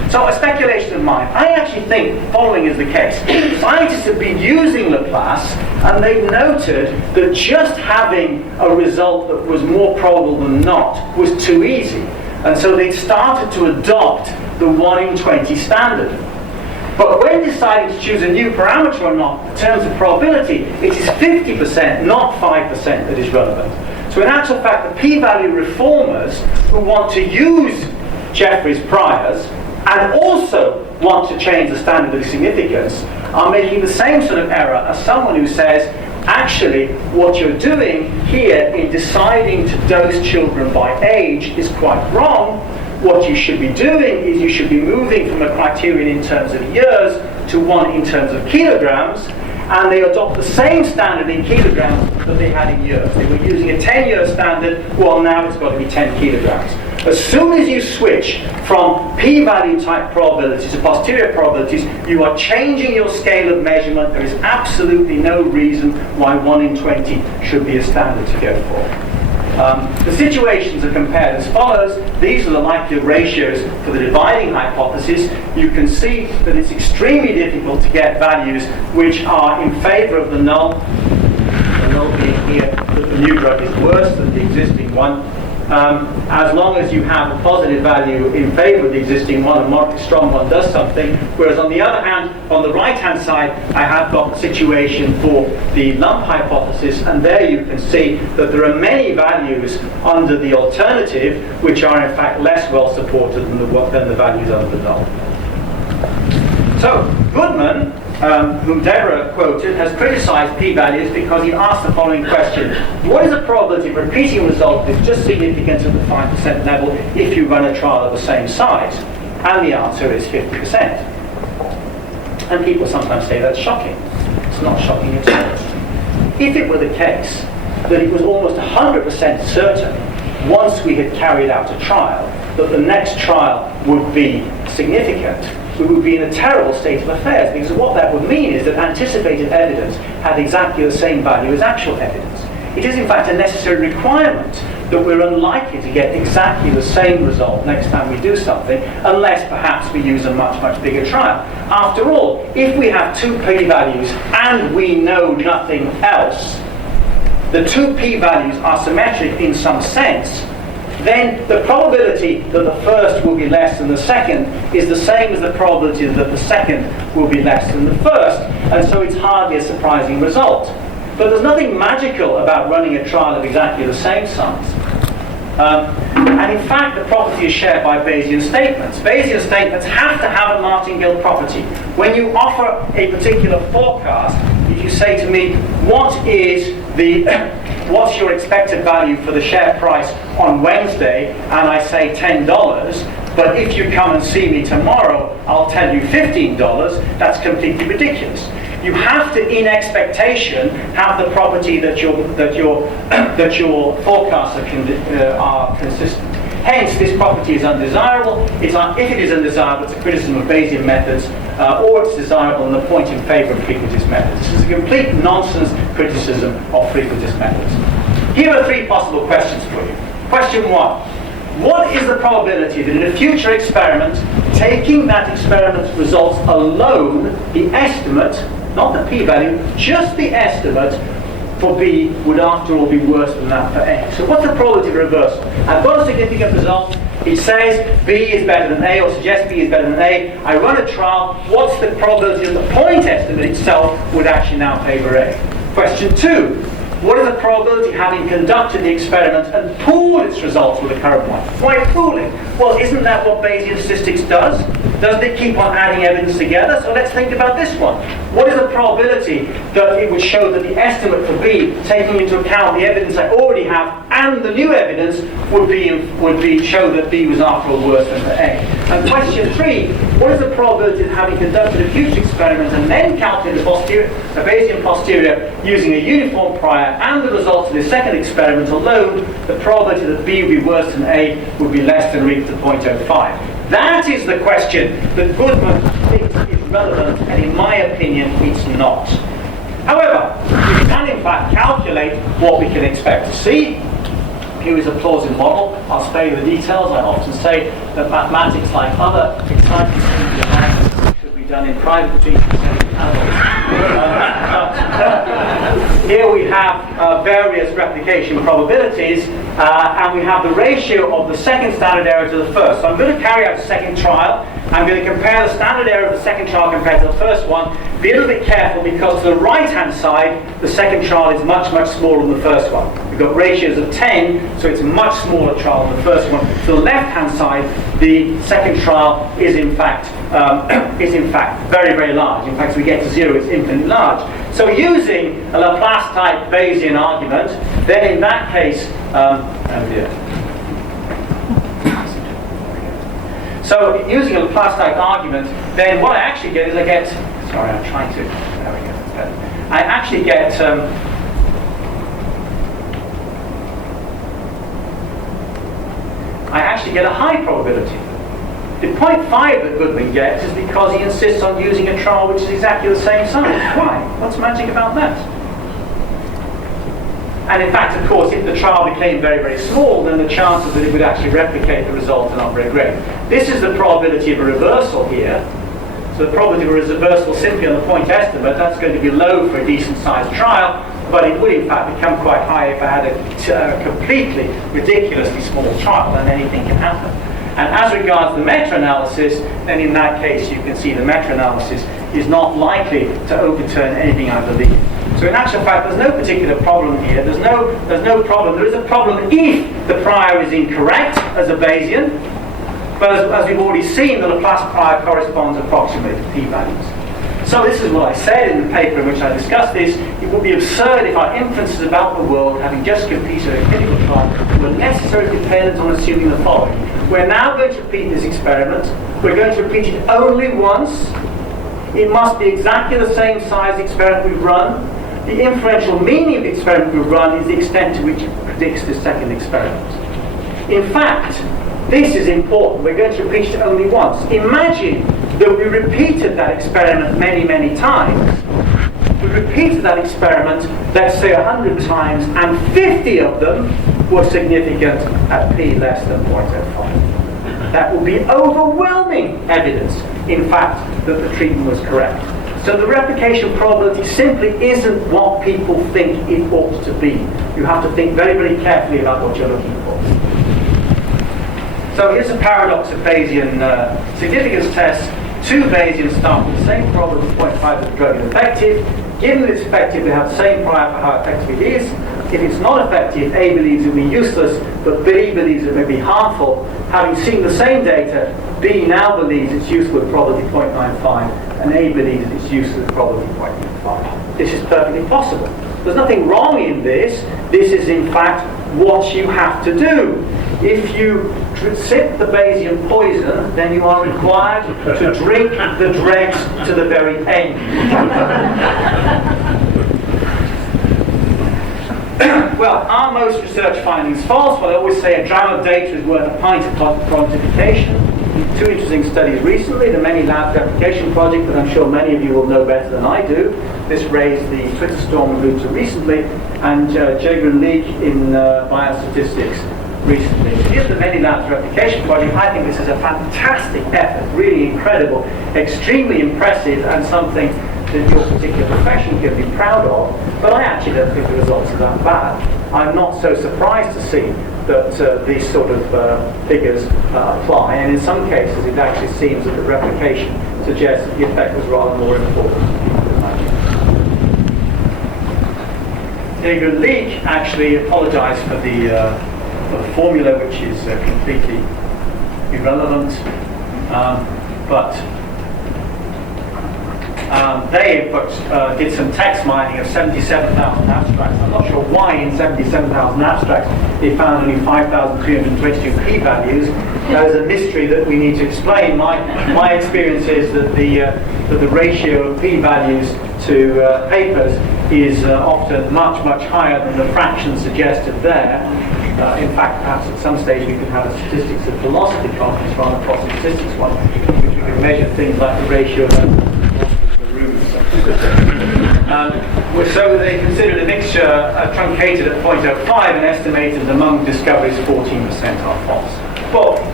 So a speculation of mine. I actually think following is the case. Scientists have been using Laplace, and they've noted that just having a result that was more probable than not was too easy. And so they started to adopt the 1 in 20 standard. But when deciding to choose a new parameter or not, in terms of probability, it is 50%, not 5% that is relevant. So in actual fact, the p-value reformers who want to use Jeffreys priors and also want to change the standard of significance are making the same sort of error as someone who says, actually, what you're doing here in deciding to dose children by age is quite wrong. What you should be doing is you should be moving from a criterion in terms of years to one in terms of kilograms, and they adopt the same standard in kilograms that they had in years. They were using a 10-year standard, well now it's got to be 10 kilograms. As soon as you switch from p-value type probabilities to posterior probabilities, you are changing your scale of measurement. There is absolutely no reason why 1 in 20 should be a standard to go for. The situations are compared as follows. These are the likelihood ratios for the dividing hypothesis. You can see that it's extremely difficult to get values which are in favor of the null. The null being here that the new drug is worse than the existing one. As long as you have a positive value in favor of the existing one, a moderately strong one does something. Whereas on the other hand, on the right-hand side, I have got the situation for the lump hypothesis, and there you can see that there are many values under the alternative which are in fact less well supported than the values under the null. So Goodman, whom Deborah quoted, has criticized p-values because he asked the following question: what is the probability of repeating a result that is just significant at the 5% level if you run a trial of the same size? And the answer is 50%. And people sometimes say that's shocking. It's not shocking at all. If it were the case that it was almost 100% certain, once we had carried out a trial, that the next trial would be significant, we would be in a terrible state of affairs, because what that would mean is that anticipated evidence had exactly the same value as actual evidence. It is in fact a necessary requirement that we're unlikely to get exactly the same result next time we do something, unless perhaps we use a much, much bigger trial. After all, if we have two p-values and we know nothing else, the two p-values are symmetric in some sense, then the probability that the first will be less than the second is the same as the probability that the second will be less than the first, and so it's hardly a surprising result. But there's nothing magical about running a trial of exactly the same size. And in fact, the property is shared by Bayesian statements. Bayesian statements have to have a martingale property. When you offer a particular forecast, if you say to me, what's your expected value for the share price on Wednesday, and I say $10, but if you come and see me tomorrow, I'll tell you $15, that's completely ridiculous. You have to, in expectation, have the property that your forecasts are consistent. Hence, this property is undesirable. If it is undesirable, it's a criticism of Bayesian methods, or it's desirable and the point in favor of frequentist methods. This is a complete nonsense criticism of frequentist methods. Here are three possible questions for you. Question one: what is the probability that in a future experiment, taking that experiment's results alone, the estimate, not the p-value, just the estimate for B would after all be worse than that for A? So what's the probability of reversal? I've got a significant result. It says B is better than A, or suggests B is better than A. I run a trial. What's the probability that the point estimate itself would actually now favor A? Question two: what is the probability, having conducted the experiment and pooled its results with the current one? Why pooling? Well, isn't that what Bayesian statistics does? Doesn't it keep on adding evidence together? So let's think about this one. What is the probability that it would show that the estimate for B, taking into account the evidence I already have and the new evidence, would show that B was after all worse than A? And question three: what is the probability of having conducted a future experiment and then calculated a Bayesian posterior using a uniform prior and the results of the second experiment alone, the probability that B would be worse than A would be less than or equal to 0.05? That is the question that Goodman thinks is relevant, and in my opinion, it's not. However, we can in fact calculate what we can expect to see. Here is a plausible model. I'll spare you the details. I often say that mathematics, like other slightly should be done in private treatment settings. Here we have various replication probabilities, and we have the ratio of the second standard error to the first. So I'm going to carry out a second trial. I'm going to compare the standard error of the second trial compared to the first one. Be a little bit careful, because to the right-hand side, the second trial is much, much smaller than the first one. We've got ratios of 10, so it's a much smaller trial than the first one. To the left-hand side, the second trial is in fact very, very large. In fact, as we get to 0, it's infinitely large. So using a Laplace-type Bayesian argument, then in that case, so using a Laplace-type argument, then what I actually get is I actually get a high probability. The 0.5 that Goodwin gets is because he insists on using a trial which is exactly the same size. Why? What's magic about that? And in fact, of course, if the trial became very, very small, then the chances that it would actually replicate the result are not very great. This is the probability of a reversal here. So the probability of a reversal simply on the point estimate, that's going to be low for a decent-sized trial, but it would in fact become quite high if I had a completely ridiculously small trial, and anything can happen. And as regards the meta-analysis, then in that case you can see the meta-analysis is not likely to overturn anything I believe. So in actual fact, there's no particular problem here. There's no problem. There is a problem if the prior is incorrect as a Bayesian, but as we've already seen, the Laplace prior corresponds approximately to p-values. So this is what I said in the paper in which I discussed this. It would be absurd if our inferences about the world, having just completed a clinical trial, were necessarily dependent on assuming the following. We're now going to repeat this experiment. We're going to repeat it only once. It must be exactly the same size experiment we've run. The inferential meaning of the experiment we've run is the extent to which it predicts the second experiment. In fact, this is important. We're going to repeat it only once. Imagine that we repeated that experiment many, many times. We repeated that experiment, let's say 100 times, and 50 of them were significant at p less than 0.05. That will be overwhelming evidence, in fact, that the treatment was correct. So the replication probability simply isn't what people think it ought to be. You have to think very, very carefully about what you're looking for. So here's a paradox of Bayesian significance tests. Two Bayesians start with the same problem of 0.5 that the drug is effective. Given that it's effective, they have the same prior for how effective it is. If it's not effective, A believes it will be useless, but B believes it may be harmful. Having seen the same data, B now believes it's useful at probability 0.95, and A believes it's useful at probability 0.95. This is perfectly possible. There's nothing wrong in this. This is, in fact, what you have to do. If you sip the Bayesian poison, then you are required to drink the dregs to the very end. Well, are most research findings false? Well, I always say a dram of data is worth a pint of quantification. Two interesting studies recently, the Many Lab Replication Project, that I'm sure many of you will know better than I do. This raised the Twitter storm alluded to recently, and Jager and Leak in Biostatistics recently. Here's the Many Labs Replication Project. I think this is a fantastic effort, really incredible, extremely impressive, and something that your particular profession can be proud of, but I actually don't think the results are that bad. I'm not so surprised to see that these sort of figures apply, and in some cases it actually seems that the replication suggests that the effect was rather more important than people could imagine. David Leak actually apologized for the formula, which is completely irrelevant, but they did some text mining of 77,000 abstracts. I'm not sure why in 77,000 abstracts they found only 5,322 p-values. That is a mystery that we need to explain. My experience is that the ratio of p-values to papers is often much, much higher than the fraction suggested there. In fact, perhaps at some stage we could have a statistics of velocity conference rather than cross statistics one, which we could measure things like the ratio of so they considered a mixture truncated at 0.05 and estimated among discoveries 14% are false. Well,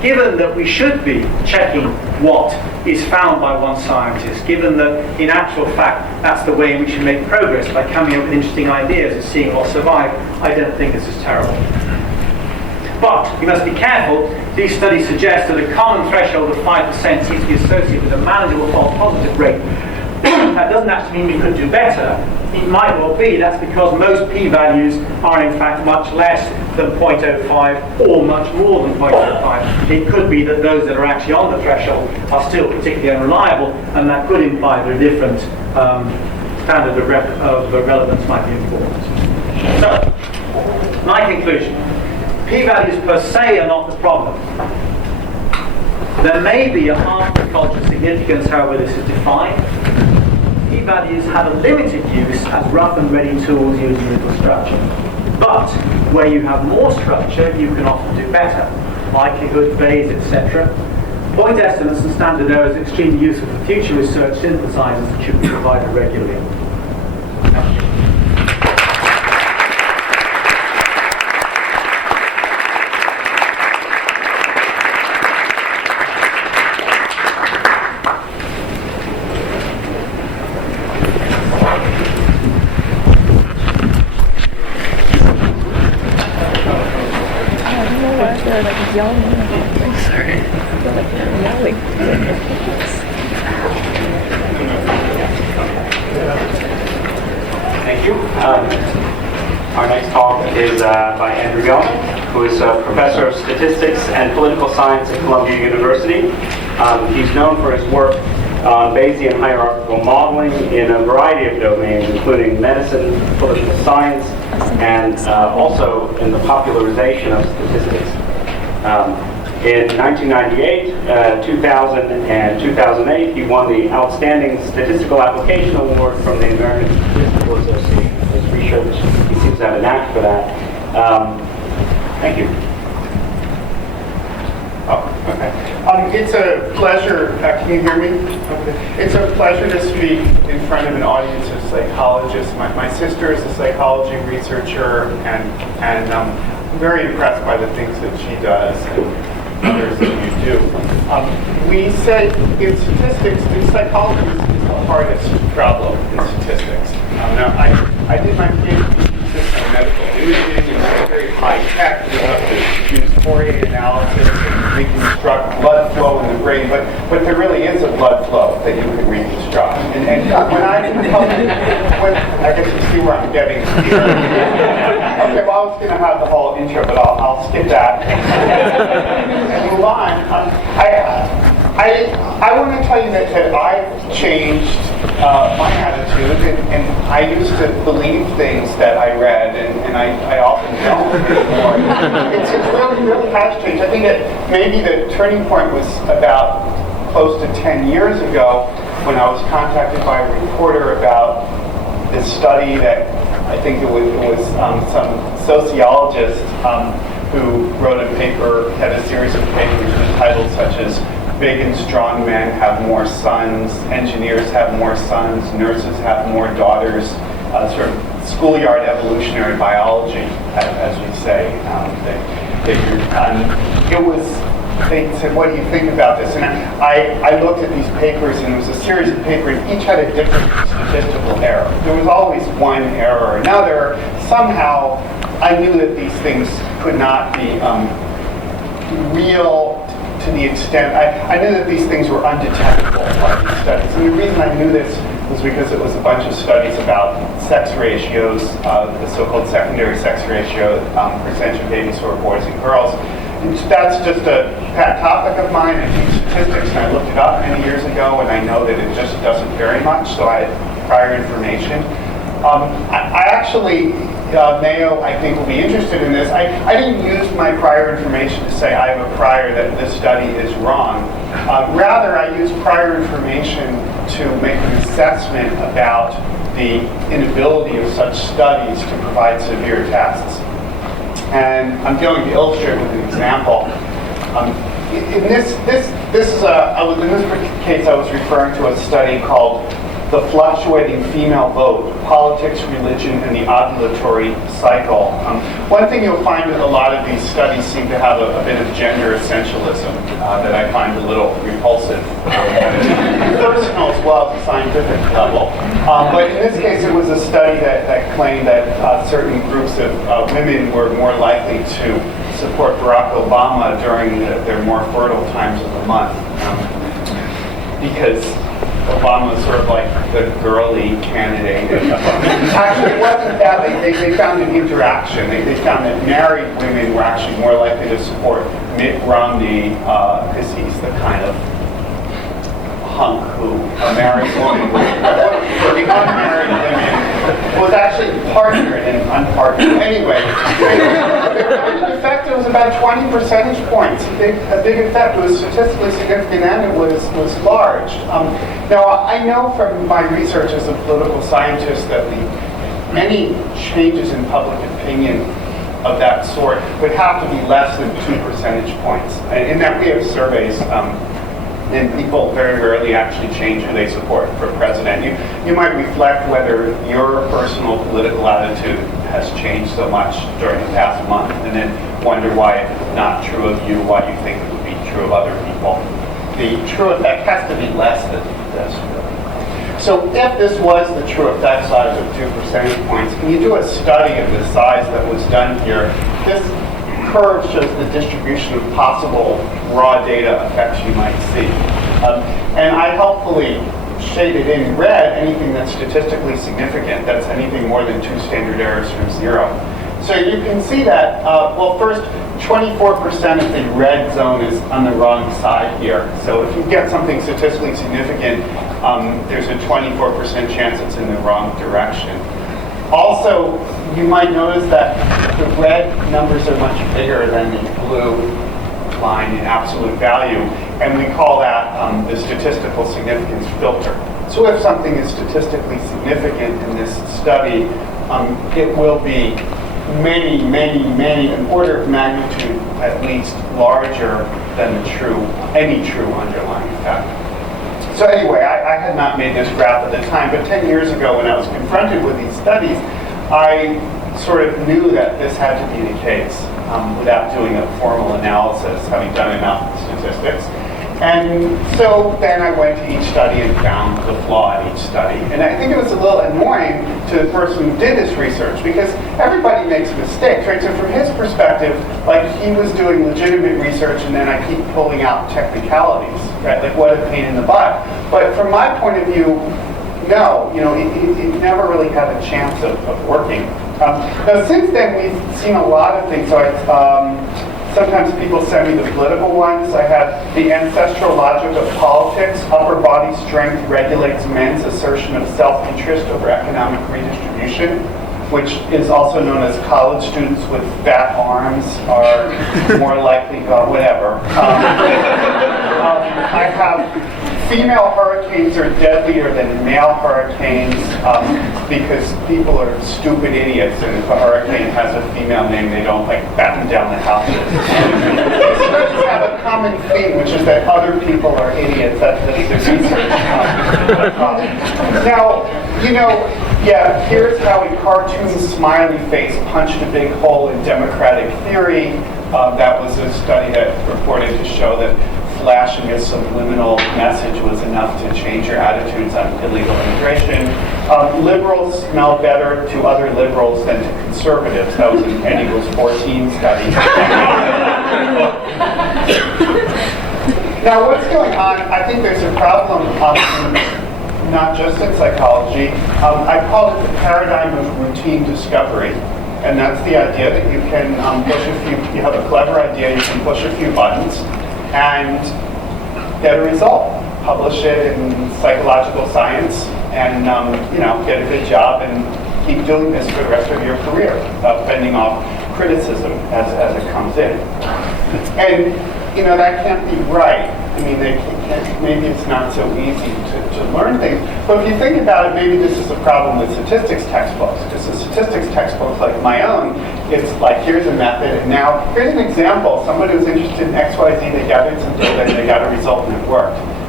given that we should be checking what is found by one scientist, given that in actual fact that's the way in which we make progress by coming up with interesting ideas and seeing what survive, I don't think this is terrible. But you must be careful. These studies suggest that a common threshold of 5% seems to be associated with a manageable false positive rate. That doesn't actually mean we could do better. It might well be that's because most p-values are in fact much less than 0.05 or much more than 0.05. It could be that those that are actually on the threshold are still particularly unreliable, and that could imply that a different standard of relevance might be important. So, my conclusion. P-values per se are not the problem. There may be a harmful cultural significance, however this is defined. P-values have a limited use as rough and ready tools using little structure. But where you have more structure, you can often do better. Likelihood, Bayes, etc. Point estimates and standard errors are extremely useful for future research synthesizers that should be provided regularly. Thank you. Sorry. Yelling. Thank you. Our next talk is by Andrew Gelman, who is a professor of statistics and political science at Columbia University. He's known for his work on Bayesian hierarchical modeling in a variety of domains, including medicine, political science, and also in the popularization of statistics. In 1998, 2000, and 2008, he won the Outstanding Statistical Application Award from the American Statistical Association for his research. He seems to have a knack for that. Thank you. Oh, okay. It's a pleasure. Can you hear me? Okay. It's a pleasure to speak in front of an audience of psychologists. My sister is a psychology researcher, and I'm very impressed by the things that she does and others that you do. We say in statistics, psychology is the hardest problem in statistics. Now, I did my PhD thesis on medical imaging, and it's very high tech. You have to use Fourier analysis and reconstruct blood flow in the brain, but there really is a blood flow that you can reconstruct. And when I I guess you see where I'm getting. Okay, well, I was going to have the whole intro, but I'll skip that and move on. I want to tell you that I've changed my attitude, and I used to believe things that I read, and I often don't anymore. It really has changed. I think that maybe the turning point was about close to 10 years ago when I was contacted by a reporter about this study that I think it was some sociologist who wrote a paper, had a series of papers with titles such as "Big and Strong Men Have More Sons," "Engineers Have More Sons," "Nurses Have More Daughters," sort of schoolyard evolutionary biology, as we say. They said, "What do you think about this?" And I looked at these papers, and it was a series of papers. Each had a different statistical error. There was always one error. Now somehow I knew that these things could not be real to the extent. I knew that these things were undetectable by these studies. And the reason I knew this was because it was a bunch of studies about sex ratios, the so-called secondary sex ratio, percentage of babies who are boys and girls. That's just a pet topic of mine. I teach statistics, and I looked it up many years ago, and I know that it just doesn't vary much, so I had prior information. I actually, Mayo, I think, will be interested in this. I didn't use my prior information to say I have a prior that this study is wrong. Rather, I used prior information to make an assessment about the inability of such studies to provide severe tests. And I'm going to illustrate with an example. In this case, I was referring to a study called the fluctuating female vote, politics, religion, and the ovulatory cycle. One thing you'll find that a lot of these studies seem to have a bit of gender essentialism that I find a little repulsive, personal as well as a scientific level. But in this case, it was a study that claimed that certain groups of women were more likely to support Barack Obama during their more fertile times of the month, because Obama was sort of like the girly candidate. Actually, it wasn't that. They found an interaction. They found that married women were actually more likely to support Mitt Romney because he's the kind of hunk who a married woman for the unmarried women was actually partnered and unpartnered. Anyway, the effect was about 20 percentage points. A big effect. It was statistically significant and it was large. Now, I know from my research as a political scientist that many changes in public opinion of that sort would have to be less than 2 percentage points. In that we have surveys, and people very rarely actually change who they support for president. You might reflect whether your personal political attitude has changed so much during the past month, and then wonder why it's not true of you, why you think it would be true of other people. The true effect has to be less than this. So if this was the true effect size of 2 percentage points, and you do a study of the size that was done here, this curve shows the distribution of possible raw data effects you might see. And I helpfully shaded in red anything that's statistically significant, that's anything more than 2 standard errors from 0. So you can see that, well, first, 24% of the red zone is on the wrong side here. So if you get something statistically significant, there's a 24% chance it's in the wrong direction. Also, you might notice that the red numbers are much bigger than the blue line in absolute value, and we call that the statistical significance filter. So if something is statistically significant in this study, it will be an order of magnitude at least larger than any true underlying effect. So anyway, I had not made this graph at the time, but 10 years ago when I was confronted with these studies, I sort of knew that this had to be the case without doing a formal analysis, having done enough statistics. And so then I went to each study and found the flaw in each study. And I think it was a little annoying to the person who did this research because everybody makes mistakes, right? So from his perspective, like he was doing legitimate research and then I keep pulling out technicalities, right? Like what a pain in the butt. But from my point of view, no, it never really had a chance of working. Now since then we've seen a lot of things. So sometimes people send me the political ones. I have the ancestral logic of politics. Upper body strength regulates men's assertion of self-interest over economic redistribution, which is also known as college students with fat arms are more likely, whatever. I have female hurricanes are deadlier than male hurricanes because people are stupid idiots, and if a hurricane has a female name, they don't batten down the houses. These studies have a common theme, which is that other people are idiots. That's the research. Now, here's how a cartoon smiley face punched a big hole in democratic theory. That was a study that purported to show that flashing a subliminal message was enough to change your attitudes on illegal immigration. Liberals smell better to other liberals than to conservatives. That was an N equals 14 study. Now, what's going on? I think there's a problem, not just in psychology. I call it the paradigm of routine discovery. And that's the idea that you can you have a clever idea, you can push a few buttons, and get a result. Publish it in psychological science, and get a good job, and keep doing this for the rest of your career, fending off criticism as it comes in. And that can't be right. I mean, maybe it's not so easy to learn things. But if you think about it, maybe this is a problem with statistics textbooks. Because the statistics textbooks like my own, it's like, here's a method, and now here's an example. Someone who's interested in XYZ, they gathered some data, and they got a result, and it worked.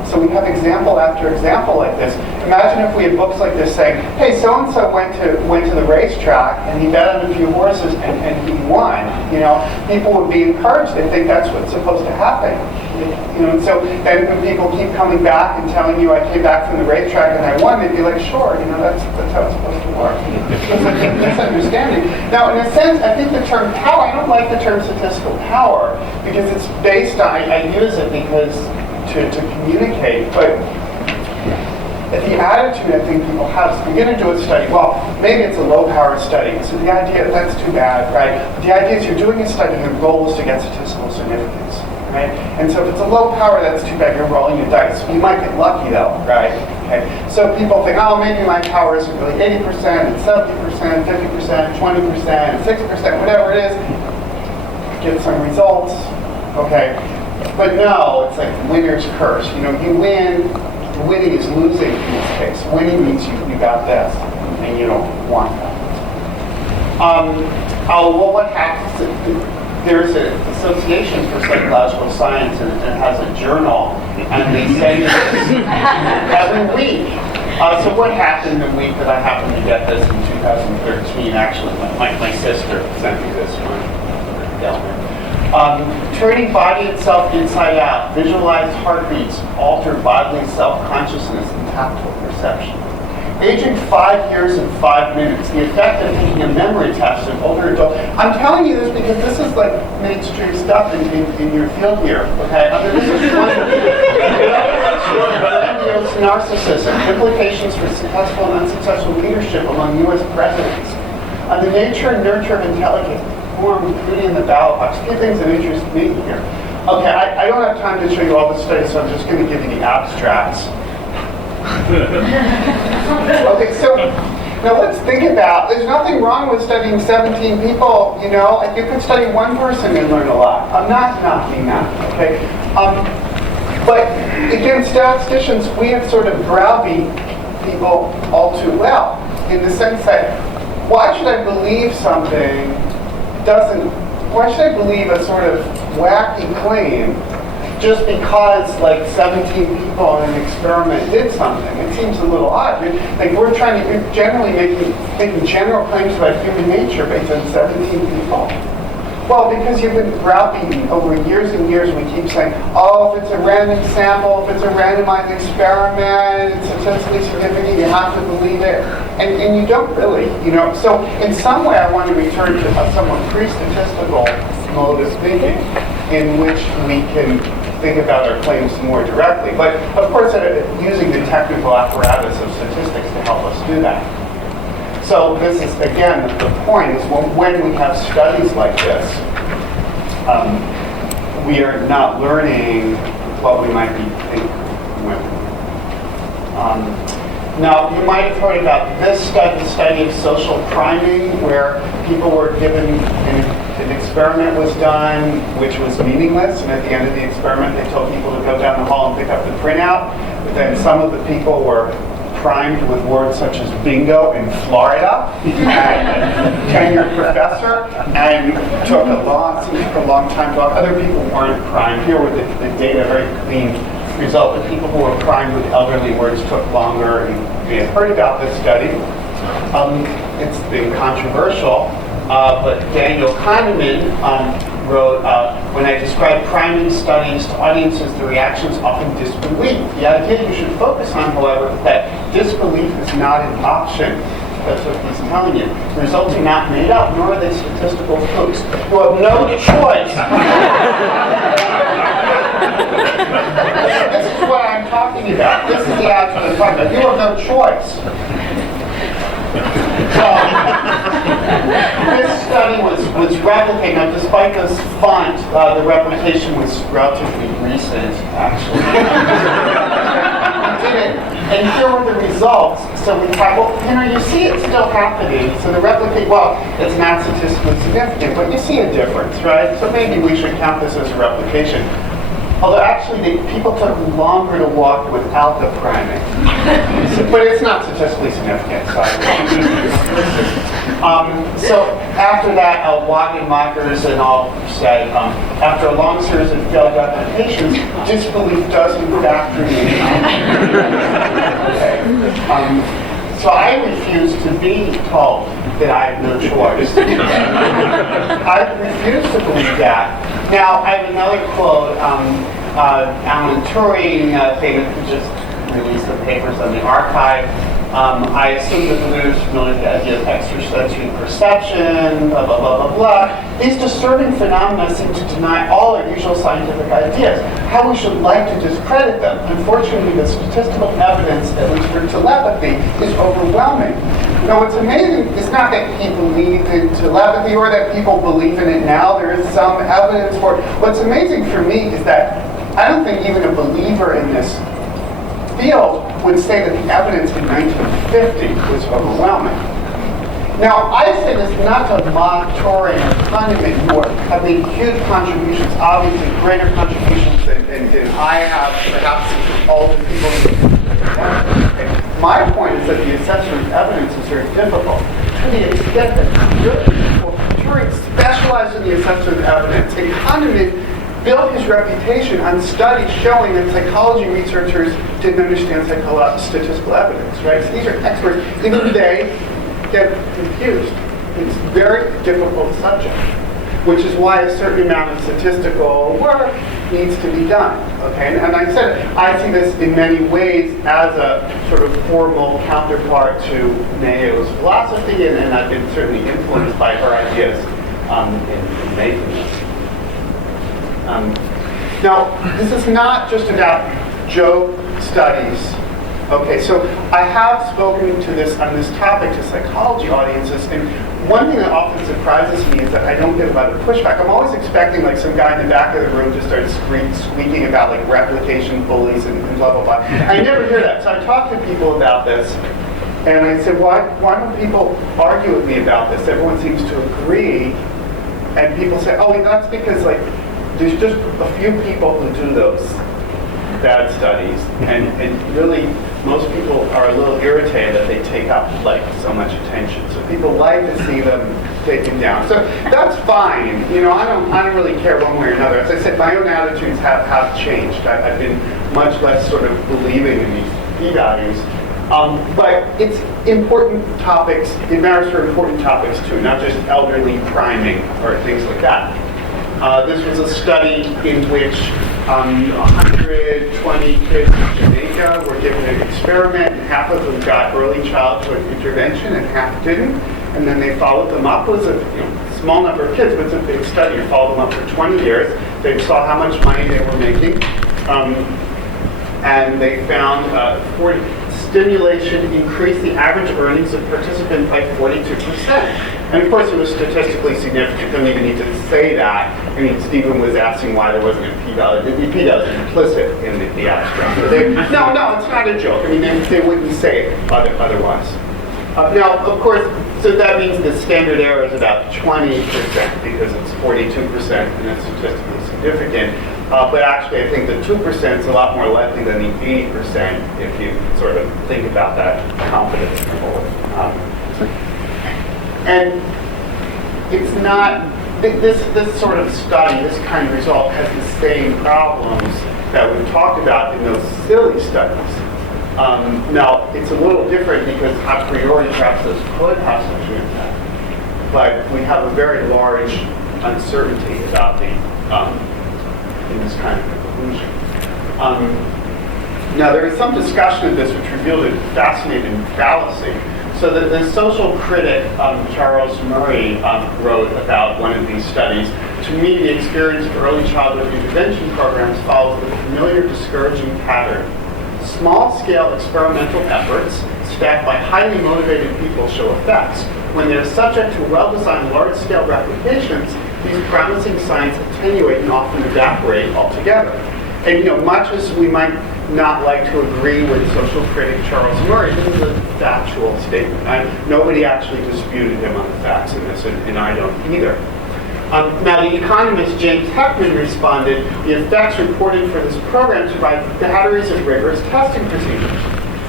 So we have example after example like this. Imagine if we had books like this saying, hey, so-and-so went to the racetrack and he bet on a few horses and he won. You know, people would be encouraged. They think that's what's supposed to happen. You know, and so then when people keep coming back and telling you I came back from the racetrack and I won, they'd be like, sure, you know, that's how it's supposed to work. It's like a misunderstanding. Now, in a sense, I think the term power, I don't like the term statistical power because it's based on, I use it because to communicate, but the attitude I think people have is, I'm going to do a study. Well, maybe it's a low-powered study, so the idea, that's too bad, right? The idea is you're doing a study, your goal is to get statistical significance, right? And so if it's a low power, that's too bad, you're rolling your dice. You might get lucky though, right? Okay. So people think, oh, maybe my power isn't really 80%, it's 70%, 50%, 20%, 6%, whatever it is. Get some results, okay? But no, it's like winner's curse. You know, you win. Winning is losing in this case. Winning means you got this, and you don't want that. Well, what happens? There's an Association for Psychological Science, and it has a journal, and they say this every week. So what happened the week that I happened to get this in 2013? Actually, my sister sent me this one. Gelman. Turning body itself inside out, visualized heartbeats, alter bodily self-consciousness and tactile perception. Aging 5 years and 5 minutes, the effect of taking a memory test of older adults. I'm telling you this because this is like mainstream stuff in your field here, okay? This is grandiose narcissism, implications for successful and unsuccessful leadership among U.S. presidents. The nature and nurture of intelligence, including the ballot box. A few things that interest me here. Okay, I don't have time to show you all the studies, so I'm just going to give you the abstracts. Okay, so now let's think about, there's nothing wrong with studying 17 people, you know, you could study one person and learn a lot. I'm not knocking that, okay? But again, statisticians, we have sort of browbeat people all too well, in the sense that, why should I believe something why should I believe a sort of wacky claim just because like 17 people in an experiment did something? It seems a little odd. Like we're generally making general claims about human nature based on 17 people. Well, because you've been browbeaten over years and years, we keep saying, oh, if it's a random sample, if it's a randomized experiment, it's statistically significant, you have to believe it. And you don't really, you know. So in some way, I want to return to a somewhat pre-statistical mode of thinking in which we can think about our claims more directly. But of course, using the technical apparatus of statistics to help us do that. So this is, again, the point is when we have studies like this, we are not learning what we might be thinking. Now, you might have heard about this study, the study of social priming, where people were given, an experiment was done which was meaningless, and at the end of the experiment they told people to go down the hall and pick up the printout, but then some of the people were primed with words such as bingo in Florida, and tenured professor, and took a long time to talk. Other people weren't primed. Here with the data, very clean result. The people who were primed with elderly words took longer, and we have heard about this study. It's been controversial, but Daniel Kahneman wrote, when I describe priming studies to audiences, the reactions often disbelief. The idea you should focus on, however, that disbelief is not an option. That's what he's telling you. The results are not made up, nor are they statistical proofs. You have no choice. This is what I'm talking about. This is the answer I'm talking about. You have no choice. This study was replicated. Now, despite this font, the replication was relatively recent, actually. We did it, and here were the results. So we have, well, you know, you see it still happening. So the replicate, well, it's not statistically significant, but you see a difference, right? So maybe we should count this as a replication. Although actually, people took longer to walk without the priming. But it's not statistically significant, so So after that, Wagenmakers and all said, after a long series of failed replications, disbelief does in fact remain. Okay. So I refuse to be told that I have no choice. I refuse to believe that. Now, I have another quote. Alan Turing, who just released the papers on the archive. I assume that the reader is familiar with the idea of extrasensory perception, blah, blah, blah, blah, blah. These disturbing phenomena seem to deny all our usual scientific ideas, how we should like to discredit them. Unfortunately, the statistical evidence, at least for telepathy, is overwhelming. Now, what's amazing is not that he believed in telepathy or that people believe in it now. There is some evidence for it. What's amazing for me is that I don't think even a believer in this field would say that the evidence in 1950 was overwhelming. Now, I say this not to mock Turing or Kahneman, who have made huge contributions, obviously greater contributions than I have, perhaps all the people. My point is that the assessment of evidence is very difficult. To the extent that Turing specialized in the assessment of evidence, and Kahneman built his reputation on studies showing that psychology researchers didn't understand statistical evidence, right? So these are experts. Even they get confused. It's a very difficult subject, which is why a certain amount of statistical work needs to be done, okay? And I said, I see this in many ways as a sort of formal counterpart to Mayo's philosophy, and I've been certainly influenced by her ideas in making this. Now, this is not just about joke studies. Okay, so I have spoken to on this topic to psychology audiences, and one thing that often surprises me is that I don't get a lot of pushback. I'm always expecting like some guy in the back of the room to start squeaking about like replication bullies and blah, blah, blah. I never hear that. So I talk to people about this, and I said, why don't people argue with me about this? Everyone seems to agree, and people say, oh, that's because like, there's just a few people who do those bad studies, and really most people are a little irritated that they take up like so much attention. So people like to see them taken down. So that's fine. You know, I don't really care one way or another. As I said, my own attitudes have changed. I've been much less sort of believing in these p-values. But it's important topics. It matters for important topics too, not just elderly priming or things like that. This was a study in which 120 kids in Jamaica were given an experiment, and half of them got early childhood intervention and half didn't. And then they followed them up. It was a small number of kids, but it's a big study. You followed them up for 20 years. They saw how much money they were making. And they found stimulation increased the average earnings of participants by 42%. And of course, it was statistically significant. Don't even need to say that. I mean, Stephen was asking why there wasn't a p-value. The p-value is implicit in the abstract. So no, it's not a joke. I mean, they wouldn't say it otherwise. Now, of course, so that means the standard error is about 20% because it's 42% and it's statistically significant. But actually, I think the 2% is a lot more likely than the 80% if you sort of think about that confidence interval. And it's not, this sort of study, this kind of result has the same problems that we've talked about in those silly studies. Now, it's a little different because a priori perhaps those could have such an impact. But we have a very large uncertainty about in this kind of conclusion. Now, there is some discussion of this which revealed a fascinating fallacy. So the social critic, Charles Murray, wrote about one of these studies. To me, the experience of early childhood intervention programs follows the familiar discouraging pattern. Small-scale experimental efforts, staffed by highly motivated people, show effects. When they're subject to well-designed large-scale replications, these promising signs attenuate and often evaporate altogether. And much as we might not like to agree with social critic Charles Murray, this is a factual statement. Nobody actually disputed him on the facts in this, and I don't either. Now, the economist James Heckman responded, the effects reported for this program survive batteries of rigorous testing procedures.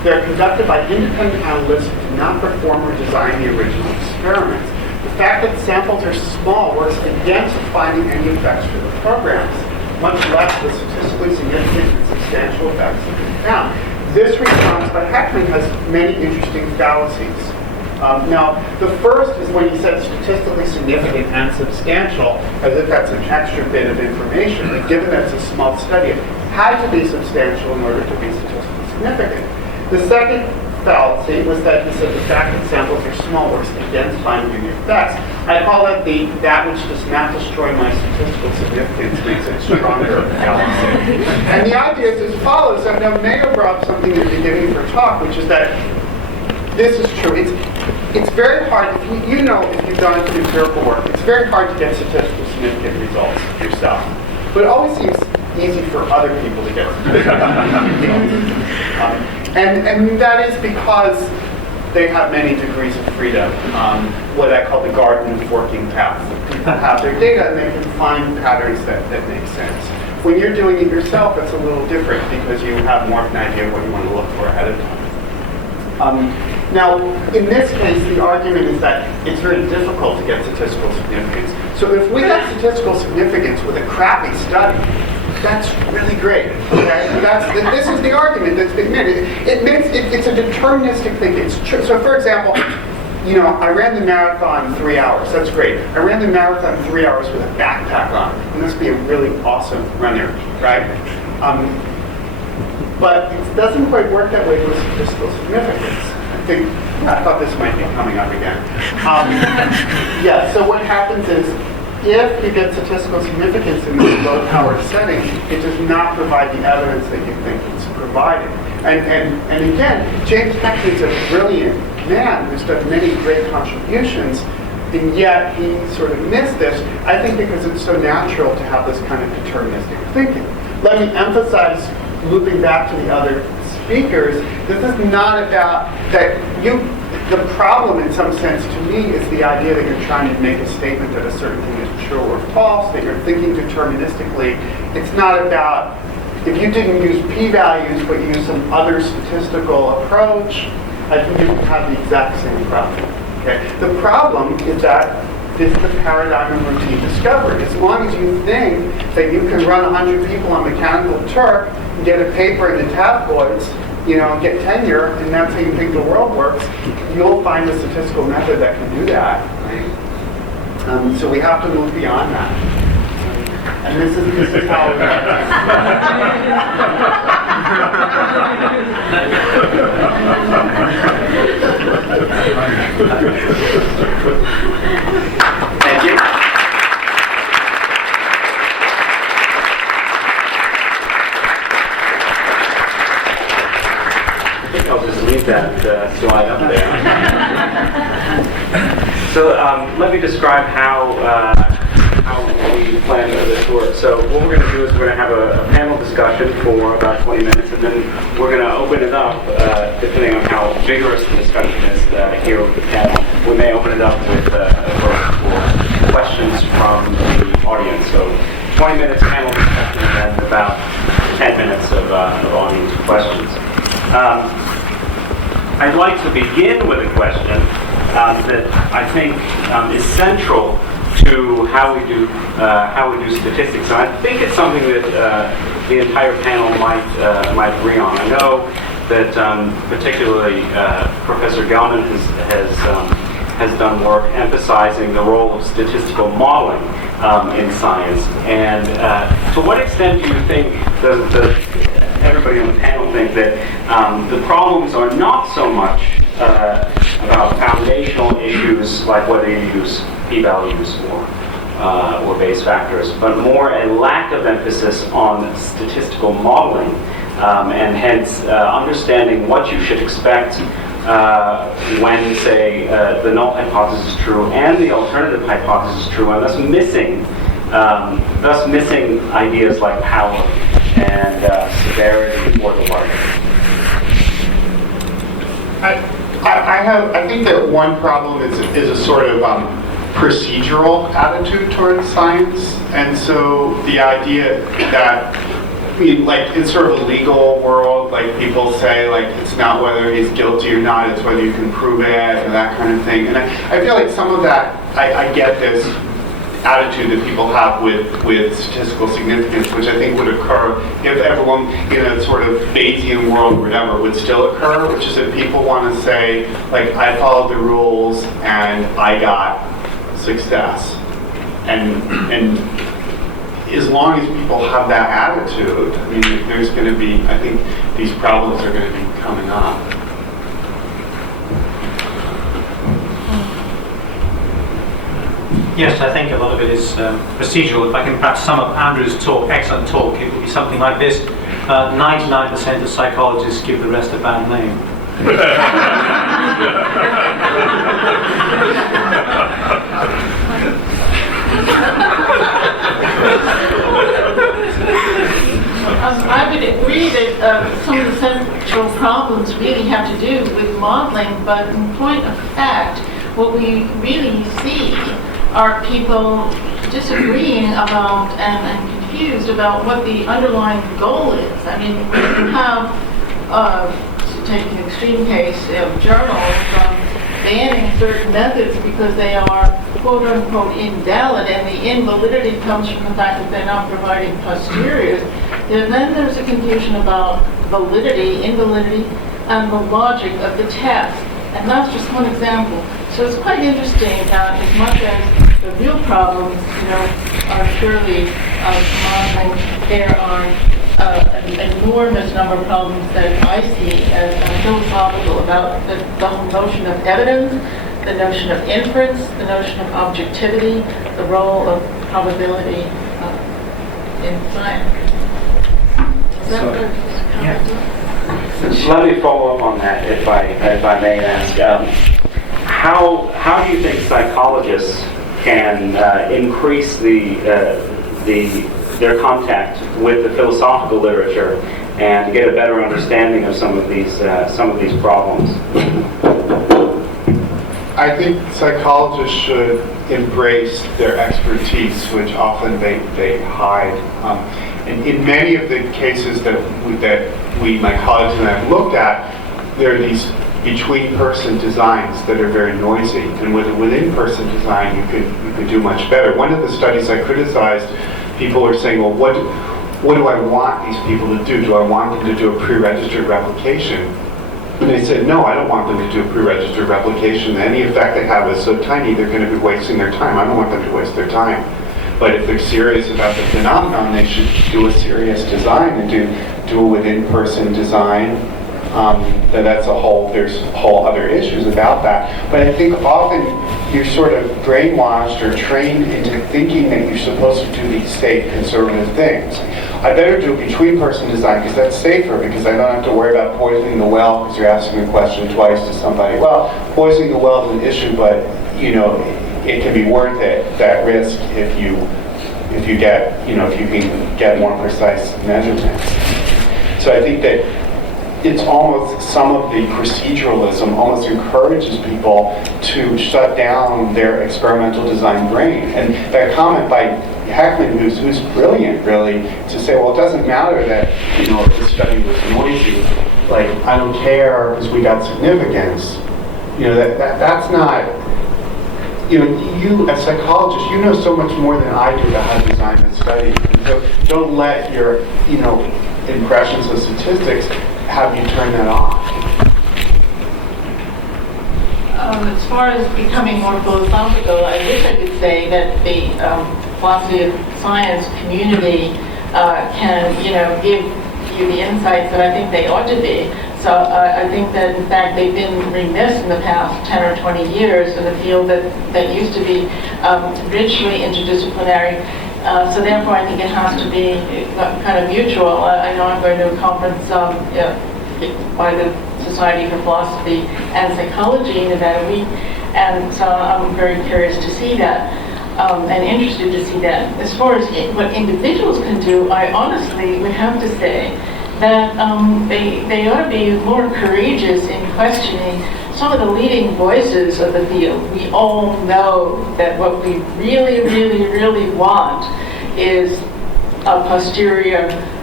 They're conducted by independent analysts who do not perform or design the original experiments. The fact that samples are small works against finding any effects for the programs, much less the statistically significant and substantial effects that can be found. This response by Heckman has many interesting fallacies. Now, the first is when he said statistically significant and substantial, as if that's an extra bit of information, but given that it's a small study, it had to be substantial in order to be statistically significant. The second fallacy was that he said the fact that samples are small works against finding any effects. I call that that which does not destroy my statistical significance makes it stronger fallacy. And the idea is as follows. Now, Mayo brought up something at the beginning of her talk, which is that this is true. It's very hard, if you've done empirical work, it's very hard to get statistically significant results yourself. But it always seems easy for other people to get and that is because they have many degrees of freedom, what I call the garden forking path. People have their data and they can find patterns that make sense. When you're doing it yourself, it's a little different because you have more of an idea of what you want to look for ahead of time. Now, in this case, the argument is that it's very difficult to get statistical significance. So if we get statistical significance with a crappy study, that's really great. Okay? This is the argument that's been made. It's a deterministic thing. It's true. So, for example, I ran the marathon in 3 hours. That's great. I ran the marathon in 3 hours with a backpack on. It must be a really awesome runner, right? But it doesn't quite work that way with statistical significance. I thought this might be coming up again. Yeah, so what happens is, if you get statistical significance in this low-powered setting, it does not provide the evidence that you think it's provided. And again, James Heckman is a brilliant man who's done many great contributions, and yet he sort of missed this, I think because it's so natural to have this kind of deterministic thinking. Let me emphasize, looping back to the other speakers, this is not about that the problem in some sense to me is the idea that you're trying to make a statement that a certain thing is true or false, that you're thinking deterministically. It's not about, if you didn't use p-values but you use some other statistical approach, I think you would have the exact same problem. Okay? The problem is that this is the paradigm of routine discovery. As long as you think that you can run 100 people on Mechanical Turk and get a paper in the tabloids, and get tenure, and that's how you think the world works, you'll find a statistical method that can do that. Right? So we have to move beyond that. And this is how we Thank you. I'll just leave that slide up there. So let me describe how we plan this work. So what we're going to do is we're going to have a panel discussion for about 20 minutes, and then we're going to open it up, depending on how vigorous the discussion is here with the panel. We may open it up with for questions from the audience. So 20 minutes panel discussion, and then about 10 minutes of audience questions. I'd like to begin with a question that I think is central to how we do statistics, and I think it's something that the entire panel might agree on. I know that particularly Professor Gelman has done work emphasizing the role of statistical modeling in science, and to what extent do you think does everybody on the panel think that the problems are not so much about foundational issues like whether you use p-values or base factors, but more a lack of emphasis on statistical modeling, and hence understanding what you should expect when, say, the null hypothesis is true and the alternative hypothesis is true, and thus missing ideas like power and severity or the like. I think that one problem is a sort of procedural attitude towards science, and so the idea that I mean, like, in sort of a legal world, like, people say, like, it's not whether he's guilty or not, it's whether you can prove it, and that kind of thing. And I feel like some of that, I get this attitude that people have with statistical significance, which I think would occur if everyone in a sort of Bayesian world or whatever would still occur, which is that people want to say, like, I followed the rules and I got success. And as long as people have that attitude, I mean, there's going to be, I think these problems are going to be coming up. Yes, I think a lot of it is procedural. If I can perhaps sum up Andrew's talk, excellent talk, it would be something like this. 99% of psychologists give the rest a bad name. I would agree that some of the central problems really have to do with modeling, but in point of fact, what we really see are people disagreeing about and confused about what the underlying goal is. I mean, we have, to take an extreme case, journals banning certain methods because they are quote-unquote invalid, and the invalidity comes from the fact that they're not providing posteriors. And then there's a confusion about validity, invalidity, and the logic of the test. And that's just one example. So it's quite interesting that as much as the real problems, are surely modeling, there are an enormous number of problems that I see as philosophical about the whole notion of evidence, the notion of inference, the notion of objectivity, the role of probability in science. Is that Let me follow up on that, if I may ask. How do you think psychologists can increase their contact with the philosophical literature and get a better understanding of some of these problems? I think psychologists should embrace their expertise, which often they hide. And in many of the cases that my colleagues and I have looked at, there are these between-person designs that are very noisy, and with within-person design, you could do much better. One of the studies I criticized, people are saying, well, what do I want these people to do? Do I want them to do a pre-registered replication? And they said, no, I don't want them to do a pre-registered replication. Any effect they have is so tiny, they're going to be wasting their time. I don't want them to waste their time. But if they're serious about the phenomenon, they should do a serious design and do a within-person design. There's whole other issues about that. But I think often you're sort of brainwashed or trained into thinking that you're supposed to do these safe, conservative things. I better do a between-person design because that's safer, because I don't have to worry about poisoning the well because you're asking a question twice to somebody. Well, poisoning the well is an issue, but it can be worth it, that risk, if you can get more precise measurements. So I think that it's almost, some of the proceduralism almost encourages people to shut down their experimental design brain. And that comment by Heckman, who's brilliant, really, to say, well, it doesn't matter that, if the study was noisy, like, I don't care because we got significance. That's not, you as psychologists, you know so much more than I do about how to design a study. So don't let your, impressions of statistics have you turn that off. As far as becoming more philosophical, I wish I could say that the philosophy of science community can, give you the insights that I think they ought to be. So I think that, in fact, they've been remiss in the past 10 or 20 years in a field that used to be richly interdisciplinary. So therefore, I think it has to be kind of mutual. I know I'm going to a conference by the Society for Philosophy and Psychology in about a week, and so I'm very curious to see that and interested to see that. As far as what individuals can do, I honestly would have to say that they ought to be more courageous in questioning some of the leading voices of the field. We all know that what we really, really, really want is a posterior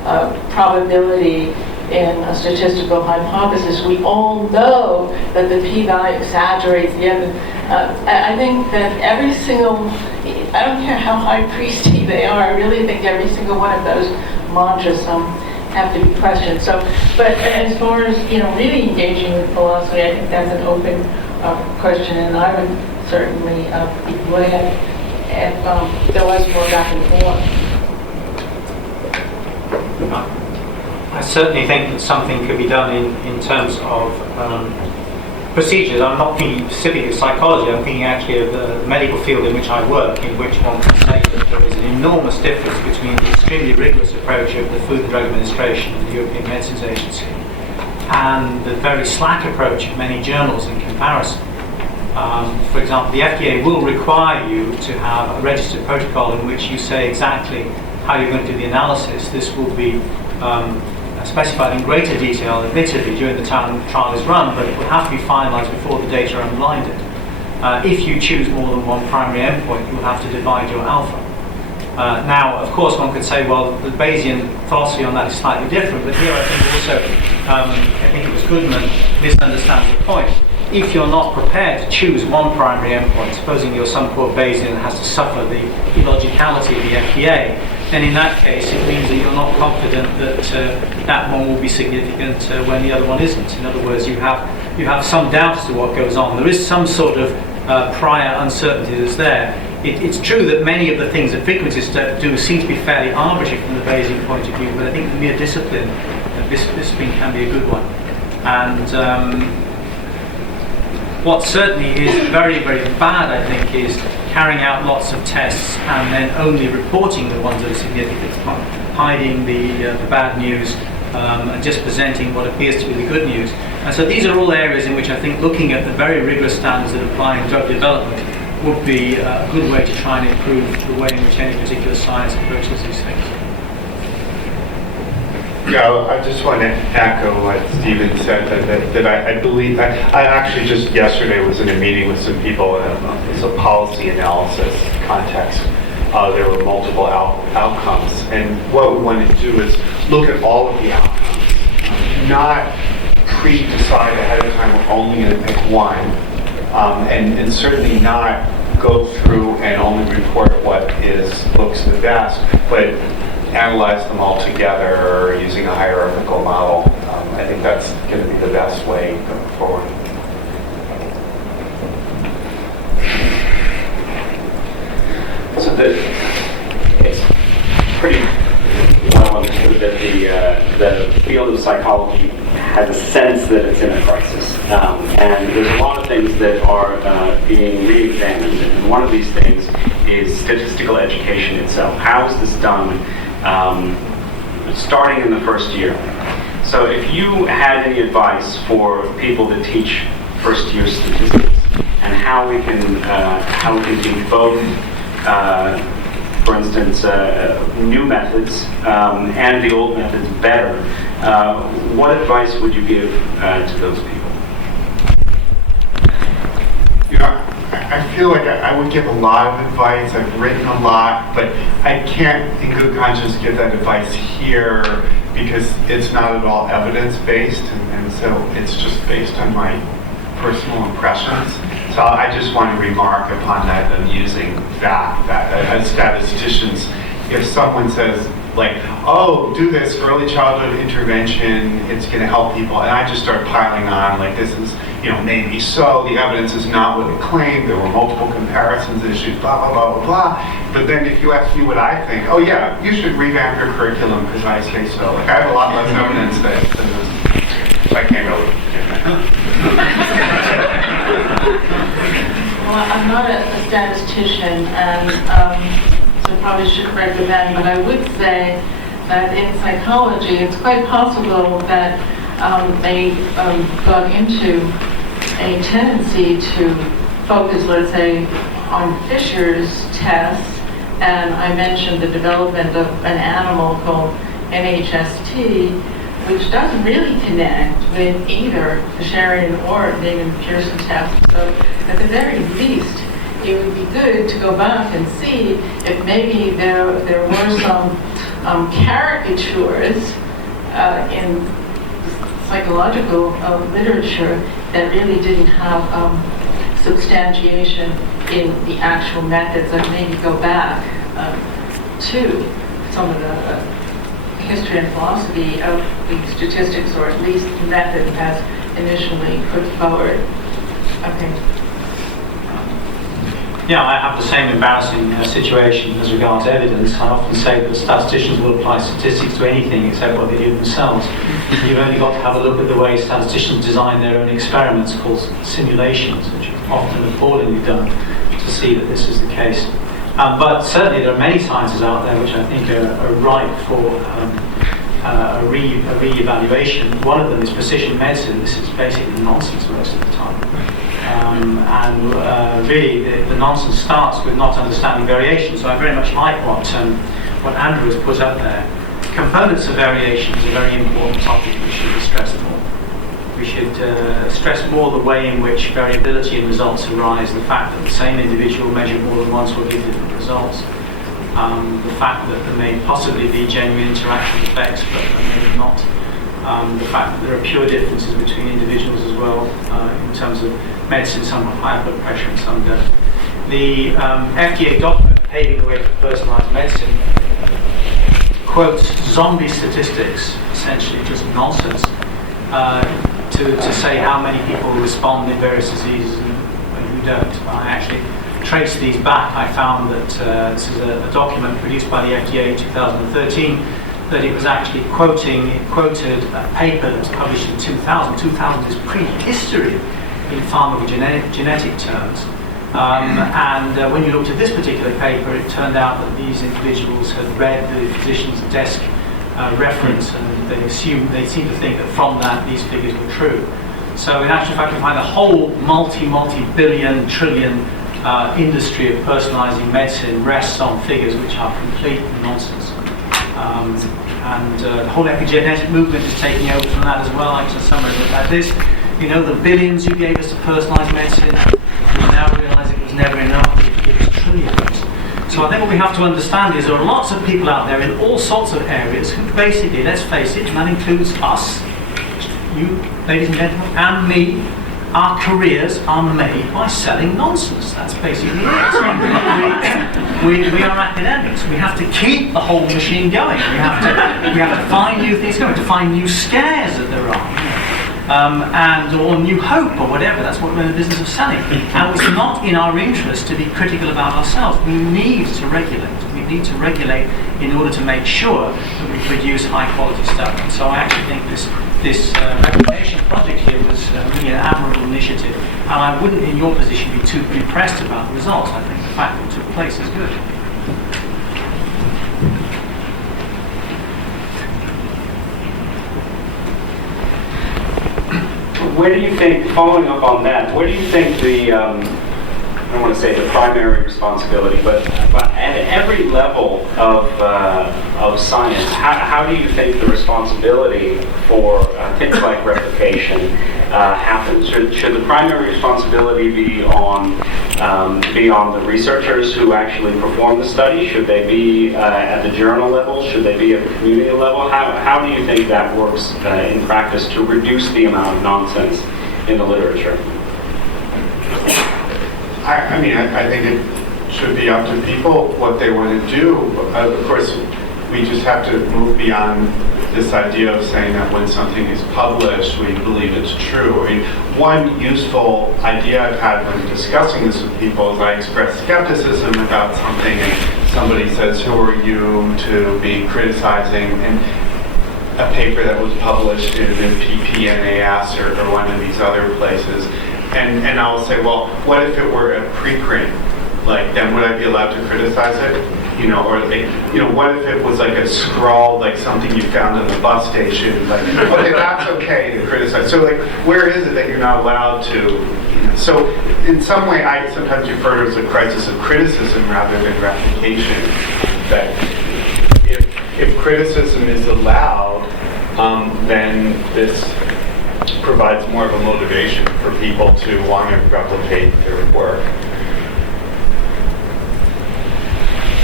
probability in a statistical hypothesis. We all know that the p-value exaggerates the evidence. I think that every single, I don't care how high priesty they are, I really think every single one of those mantras have to be questioned. So, but as far as really engaging with philosophy, I think that's an open question, and I would certainly be glad if there was more back and forth. I certainly think that something could be done in terms of procedures. I'm not thinking specifically of psychology, I'm thinking actually of the medical field in which I work, in which one can say that there is an enormous difference between the extremely rigorous approach of the Food and Drug Administration and the European Medicines Agency and the very slack approach of many journals in comparison. For example, the FDA will require you to have a registered protocol in which you say exactly how you're going to do the analysis. This will be specified in greater detail, admittedly, during the time the trial is run, but it will have to be finalized before the data are unblinded. If you choose more than one primary endpoint, you'll have to divide your alpha. Now, of course, one could say, well, the Bayesian philosophy on that is slightly different, but here I think also, I think it was Goodman misunderstands the point. If you're not prepared to choose one primary endpoint, supposing you're some poor Bayesian and has to suffer the illogicality of the FDA, then in that case it means that you're not confident that that one will be significant when the other one isn't. In other words, you have some doubt as to what goes on. There is some sort of prior uncertainty that's there. It's true that many of the things that frequentists do seem to be fairly arbitrary from the Bayesian point of view, but I think the mere discipline of discipline can be a good one. And what certainly is very, very bad, I think, is carrying out lots of tests and then only reporting the ones that are significant, hiding the bad news and just presenting what appears to be the good news. And so these are all areas in which I think looking at the very rigorous standards that apply in drug development would be a good way to try and improve the way in which any particular science approaches these things. Yeah, I just want to echo what Stephen said, that I believe, I actually just yesterday was in a meeting with some people, it's a policy analysis context. There were multiple outcomes, and what we want to do is look at all of the outcomes, not pre-decide ahead of time we're only going to pick one, and certainly not go through and only report what looks the best, but analyze them all together using a hierarchical model. I think that's going to be the best way going forward. So it's pretty well understood that the field of psychology has a sense that it's in a crisis. And there's a lot of things that are being re-examined. And one of these things is statistical education itself. How is this done starting in the first year? So if you had any advice for people that teach first-year statistics and how we can teach both, for instance, new methods and the old methods better, what advice would you give to those people? You know, I feel like I would give a lot of advice. I've written a lot, but I can't in good conscience give that advice here because it's not at all evidence-based, and so it's just based on my personal impressions. So I just want to remark upon that amusing fact that as statisticians, if someone says, like, oh, do this early childhood intervention, it's going to help people, and I just start piling on, like, this is, maybe so, the evidence is not what it claimed, there were multiple comparisons issues, blah, blah, blah, blah, blah. But then if you ask me what I think, oh yeah, you should revamp your curriculum because I say so. Like, I have a lot less evidence than this. I can't go. Well, I'm not a statistician, and so probably should correct the band, but I would say that in psychology, it's quite possible that they got into a tendency to focus, let's say, on Fisher's tests, and I mentioned the development of an animal called NHST, which doesn't really connect with either Fisherian or Neyman-Pearson tests. So at the very least, it would be good to go back and see if maybe there were some caricatures in psychological literature that really didn't have substantiation in the actual methods. I'd maybe go back to some of the history and philosophy of the statistics, or at least the method as initially put forward. Okay. Yeah, I have the same embarrassing situation as regards evidence. I often say that statisticians will apply statistics to anything except what they do themselves. You've only got to have a look at the way statisticians design their own experiments called simulations, which are often appallingly done, to see that this is the case. But certainly there are many sciences out there which I think are ripe for a re-evaluation. One of them is precision medicine. This is basically nonsense most of the time. Really, the nonsense starts with not understanding variation. So I very much like what Andrew has put up there. Components of variation is a very important topic which should be stressed more. We should stress more the way in which variability in results arise, the fact that the same individual measured more than once will give different results, the fact that there may possibly be genuine interaction effects, but maybe not, the fact that there are pure differences between individuals as well, in terms of medicine, some have higher blood pressure and some don't. The FDA document paving the way for personalized medicine quotes zombie statistics, essentially just nonsense, to say how many people respond in various diseases and who don't. I actually traced these back. I found that this is a document produced by the FDA in 2013, that it was actually quoted a paper that was published in 2000. 2000 is prehistory in pharmacogenetic terms. When you looked at this particular paper, it turned out that these individuals had read the physician's desk reference, and they seemed to think that from that these figures were true. So in actual fact, you find the whole multi-billion, trillion industry of personalizing medicine rests on figures which are complete nonsense. The whole epigenetic movement is taking over from that as well. I can summarize it like this. You know, the billions you gave us to personalized medicine, we now realize it was never enough, it was trillions. So I think what we have to understand is there are lots of people out there in all sorts of areas who basically, let's face it, and that includes us, you, ladies and gentlemen, and me, our careers are made by selling nonsense. That's basically it. We are academics. We have to keep the whole machine going. We have to find new things going, to find new scares that there are. Or new hope or whatever. That's what we're in the business of selling. And it's not in our interest to be critical about ourselves. We need to regulate. We need to regulate in order to make sure that we produce high quality stuff. And so I actually think this replication project here was really an admirable initiative. And I wouldn't, in your position, be too impressed about the results. I think the fact that it took place is good. Where do you think, following up on that, where do you think the, I don't want to say the primary responsibility, but at every level of science, how do you think the responsibility for things like replication happens? Should the primary responsibility be on the researchers who actually perform the study? Should they be at the journal level? Should they be at the community level? How do you think that works in practice to reduce the amount of nonsense in the literature? I think it should be up to people what they want to do. Of course, we just have to move beyond this idea of saying that when something is published, we believe it's true. I mean, one useful idea I've had when discussing this with people is I express skepticism about something, and somebody says, "Who are you to be criticizing a paper that was published in the PPNAS or one of these other places?" And I'll say, well, what if it were a preprint? Like, then would I be allowed to criticize it? What if it was like a scrawl, like something you found on the bus station? Like, okay, that's okay to criticize. So, like, where is it that you're not allowed to? So, in some way, I sometimes refer to it as a crisis of criticism rather than replication. That if criticism is allowed, then this provides more of a motivation for people to want to replicate their work.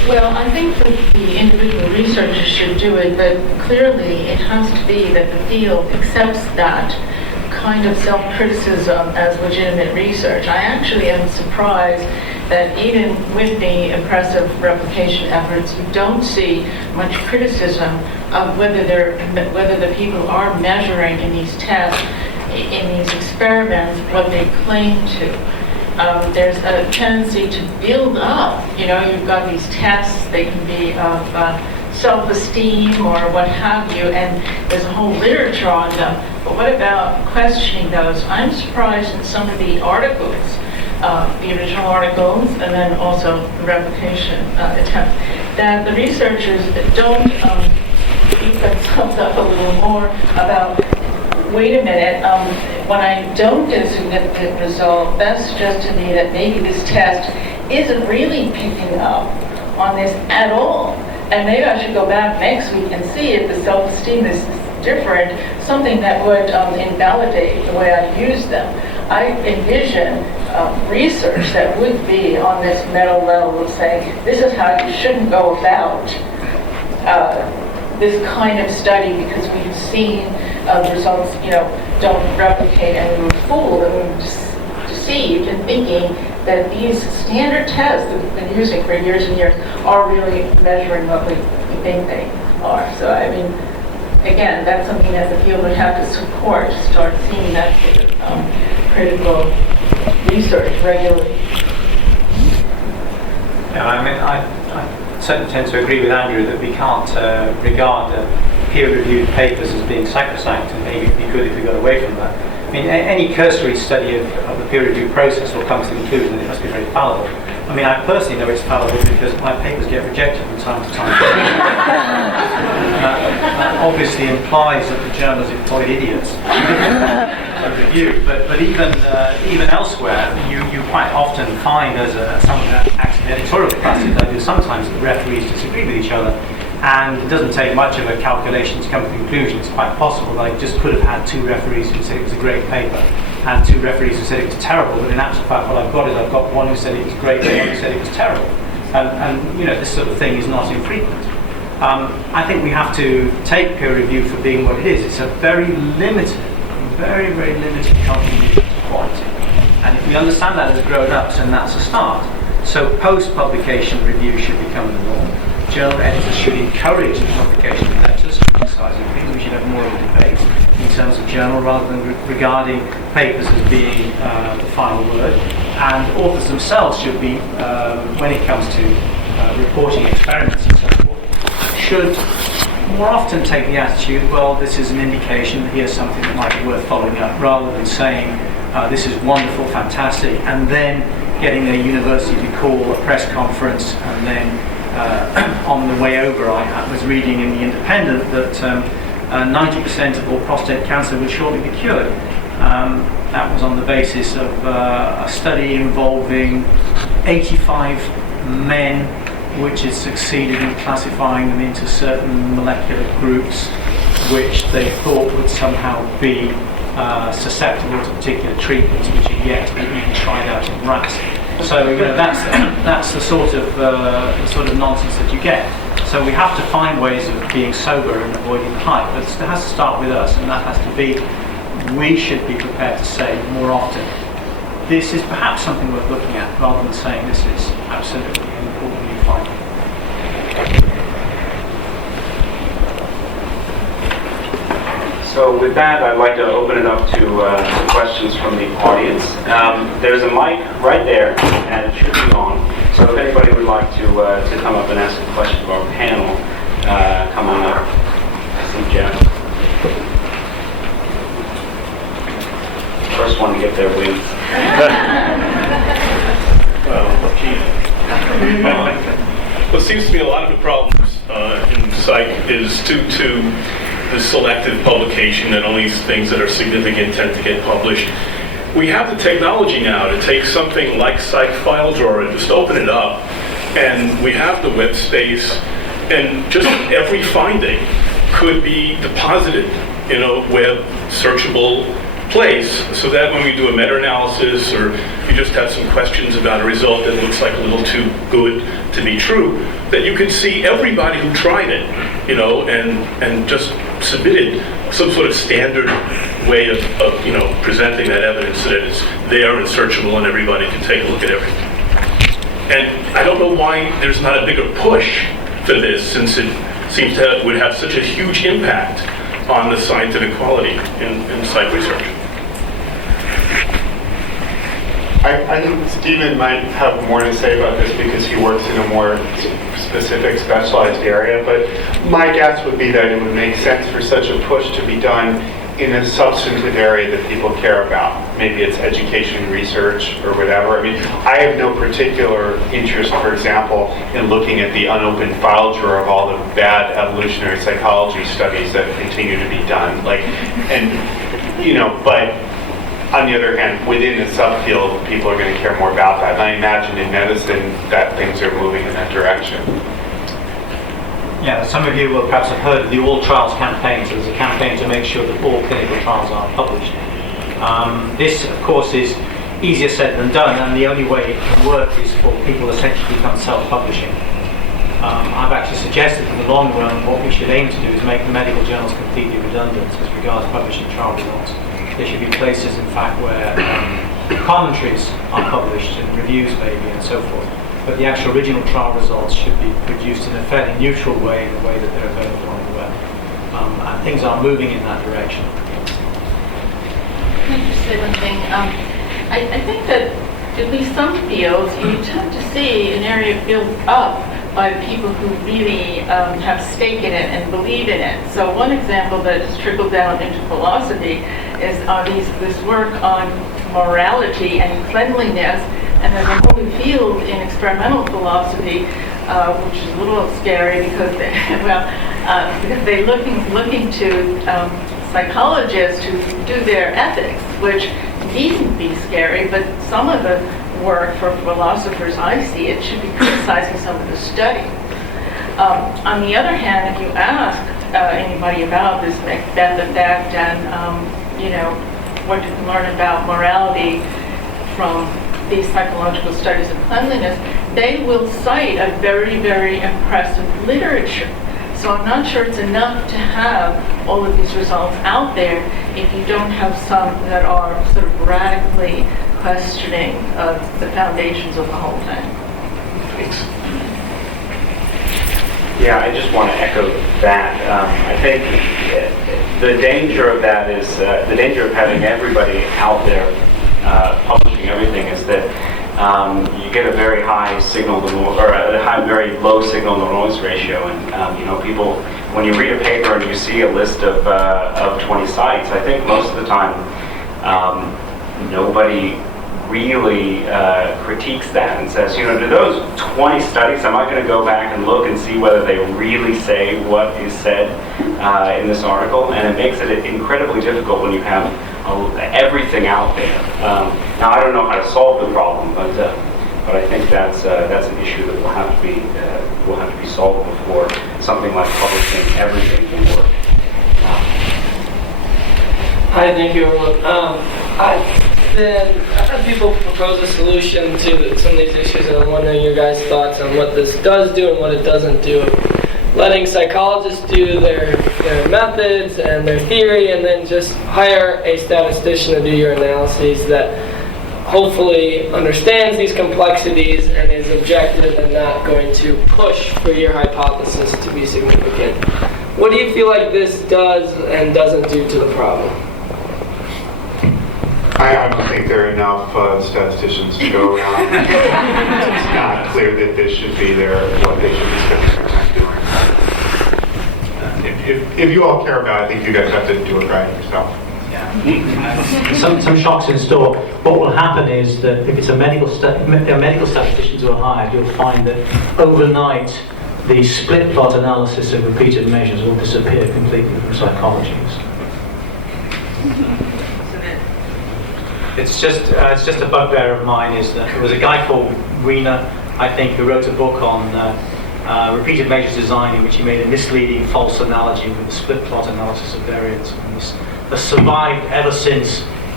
Well, I think that the individual researchers should do it, but clearly it has to be that the field accepts that kind of self-criticism as legitimate research. I actually am surprised that even with the impressive replication efforts, you don't see much criticism of whether the people are measuring in these tests, in these experiments, what they claim to. There's a tendency to build up. You know, you've got these tests, they can be of self-esteem or what have you, and there's a whole literature on them. But what about questioning those? I'm surprised in some of the articles, the original articles, and then also the replication attempts, that the researchers don't beat themselves up a little more about, wait a minute, when I don't get a significant result, that suggests to me that maybe this test isn't really picking up on this at all. And maybe I should go back next week and see if the self-esteem is different, something that would invalidate the way I use them. I envision research that would be on this meta level of saying, this is how you shouldn't go about this kind of study, because we've seen the results, don't replicate, and we were fooled and we were deceived in thinking that these standard tests that we've been using for years and years are really measuring what we think they are. So, I mean, again, that's something that the field would have to support, to start seeing that sort of critical research regularly. Yeah, I mean, I certainly tend to agree with Andrew that we can't regard peer-reviewed papers as being sacrosanct, and maybe it'd be good if we got away from that. I mean, any cursory study of the peer review process will come to the conclusion that it must be very fallible. I mean, I personally know it's fallible because my papers get rejected from time to time. That obviously implies that the journals employ idiots to review. But even elsewhere, you quite often find, as someone that acts in the editorial capacity that I do sometimes, that referees disagree with each other. And it doesn't take much of a calculation to come to the conclusion. It's quite possible that I just could have had two referees who said it was a great paper and two referees who said it was terrible, but in actual fact what I've got is I've got one who said it was great and one who said it was terrible. And this sort of thing is not infrequent. I think we have to take peer review for being what it is. It's a very limited, very, very limited contribution to quality. And if we understand that as grown-ups, then that's a start. So post-publication review should become the norm. Journal editors should encourage the publication of letters, criticizing things. We should have more of a debate in terms of journal rather than regarding papers as being the final word. And authors themselves should be, when it comes to reporting experiments and so forth, should more often take the attitude, well, this is an indication that here's something that might be worth following up, rather than saying, this is wonderful, fantastic, and then getting a university to call a press conference, and then on the way over, I was reading in the Independent that 90% of all prostate cancer would shortly be cured. That was on the basis of a study involving 85 men, which had succeeded in classifying them into certain molecular groups, which they thought would somehow be susceptible to particular treatments, which are yet to be even tried out in rats. So that's the sort of nonsense that you get. So we have to find ways of being sober and avoiding the hype. But it has to start with us, and that has to be, we should be prepared to say more often, this is perhaps something worth looking at, rather than saying this is absolutely an important new finding. So with that, I'd like to open it up to questions from the audience. There's a mic right there, and it should be on. So if anybody would like to come up and ask a question of our panel, come on up. I see Jeff. First one to get their wings. Well, it seems to me a lot of the problems in psych is due to the selective publication, and only things that are significant tend to get published. We have the technology now to take something like Psych File Drawer and just open it up, and we have the web space, and just every finding could be deposited in a web searchable place, so that when we do a meta-analysis or you just have some questions about a result that looks like a little too good to be true, that you can see everybody who tried it, and just submitted some sort of standard way of presenting that evidence so that it's there and searchable and everybody can take a look at everything. And I don't know why there's not a bigger push for this, since it seems to would have such a huge impact on the scientific quality in psych research. I think Stephen might have more to say about this because he works in a more specific, specialized area, but my guess would be that it would make sense for such a push to be done in a substantive area that people care about. Maybe it's education, research, or whatever. I mean, I have no particular interest, for example, in looking at the unopened file drawer of all the bad evolutionary psychology studies that continue to be done. But on the other hand, within the subfield, people are going to care more about that. And I imagine in medicine that things are moving in that direction. Yeah, some of you will perhaps have heard of the All Trials campaign. So there's a campaign to make sure that all clinical trials are published. This, of course, is easier said than done, and the only way it can work is for people essentially to become self-publishing. I've actually suggested in the long run what we should aim to do is make the medical journals completely redundant as regards publishing trial results. There should be places, in fact, where commentaries are published and reviews maybe and so forth. But the actual original trial results should be produced in a fairly neutral way, in the way that they're available on the web. And things are moving in that direction. Can I just say one thing? I think that at least some fields, you tend to see an area built up by people who really have stake in it and believe in it. So one example that has trickled down into philosophy is this work on morality and cleanliness. And there's a whole field in experimental philosophy, which is a little scary because they're looking to psychologists to do their ethics, which needn't be scary, but some of the work for philosophers, I see it, should be criticizing some of the study. On the other hand, if you ask anybody about this Macbeth effect and what you can learn about morality from these psychological studies of cleanliness, they will cite a very, very impressive literature. So I'm not sure it's enough to have all of these results out there if you don't have some that are sort of radically questioning the foundations of the whole thing. Thanks. Yeah, I just want to echo that. I think the danger of that is the danger of having everybody out there publishing everything is that you get a very high signal to noise, or a very low signal to noise ratio, and people, when you read a paper and you see a list of 20 sites, I think most of the time nobody really critiques that and says, do those 20 studies, am I going to go back and look and see whether they really say what is said in this article? And it makes it incredibly difficult when you have everything out there. Now, I don't know how to solve the problem, but I think that's an issue that will have to be solved before something like publishing everything can work. Hi, thank you, everyone. I've had people propose a solution to some of these issues, and I'm wondering your guys' thoughts on what this does do and what it doesn't do. Letting psychologists do their methods and their theory, and then just hire a statistician to do your analyses that hopefully understands these complexities and is objective and not going to push for your hypothesis to be significant. What do you feel like this does and doesn't do to the problem? I don't think there are enough statisticians to go around. It's not clear that this should be what they should be spending their time doing. If you all care about it, I think you guys have to do it right yourself. Some shocks in store. What will happen is that if it's a medical statisticians who are hired, you'll find that overnight the split plot analysis of repeated measures will disappear completely from psychology. It's just a bugbear of mine is that there was a guy called Wiener, I think, who wrote a book on repeated measures design in which he made a misleading false analogy with the split plot analysis of variance. And this has survived ever since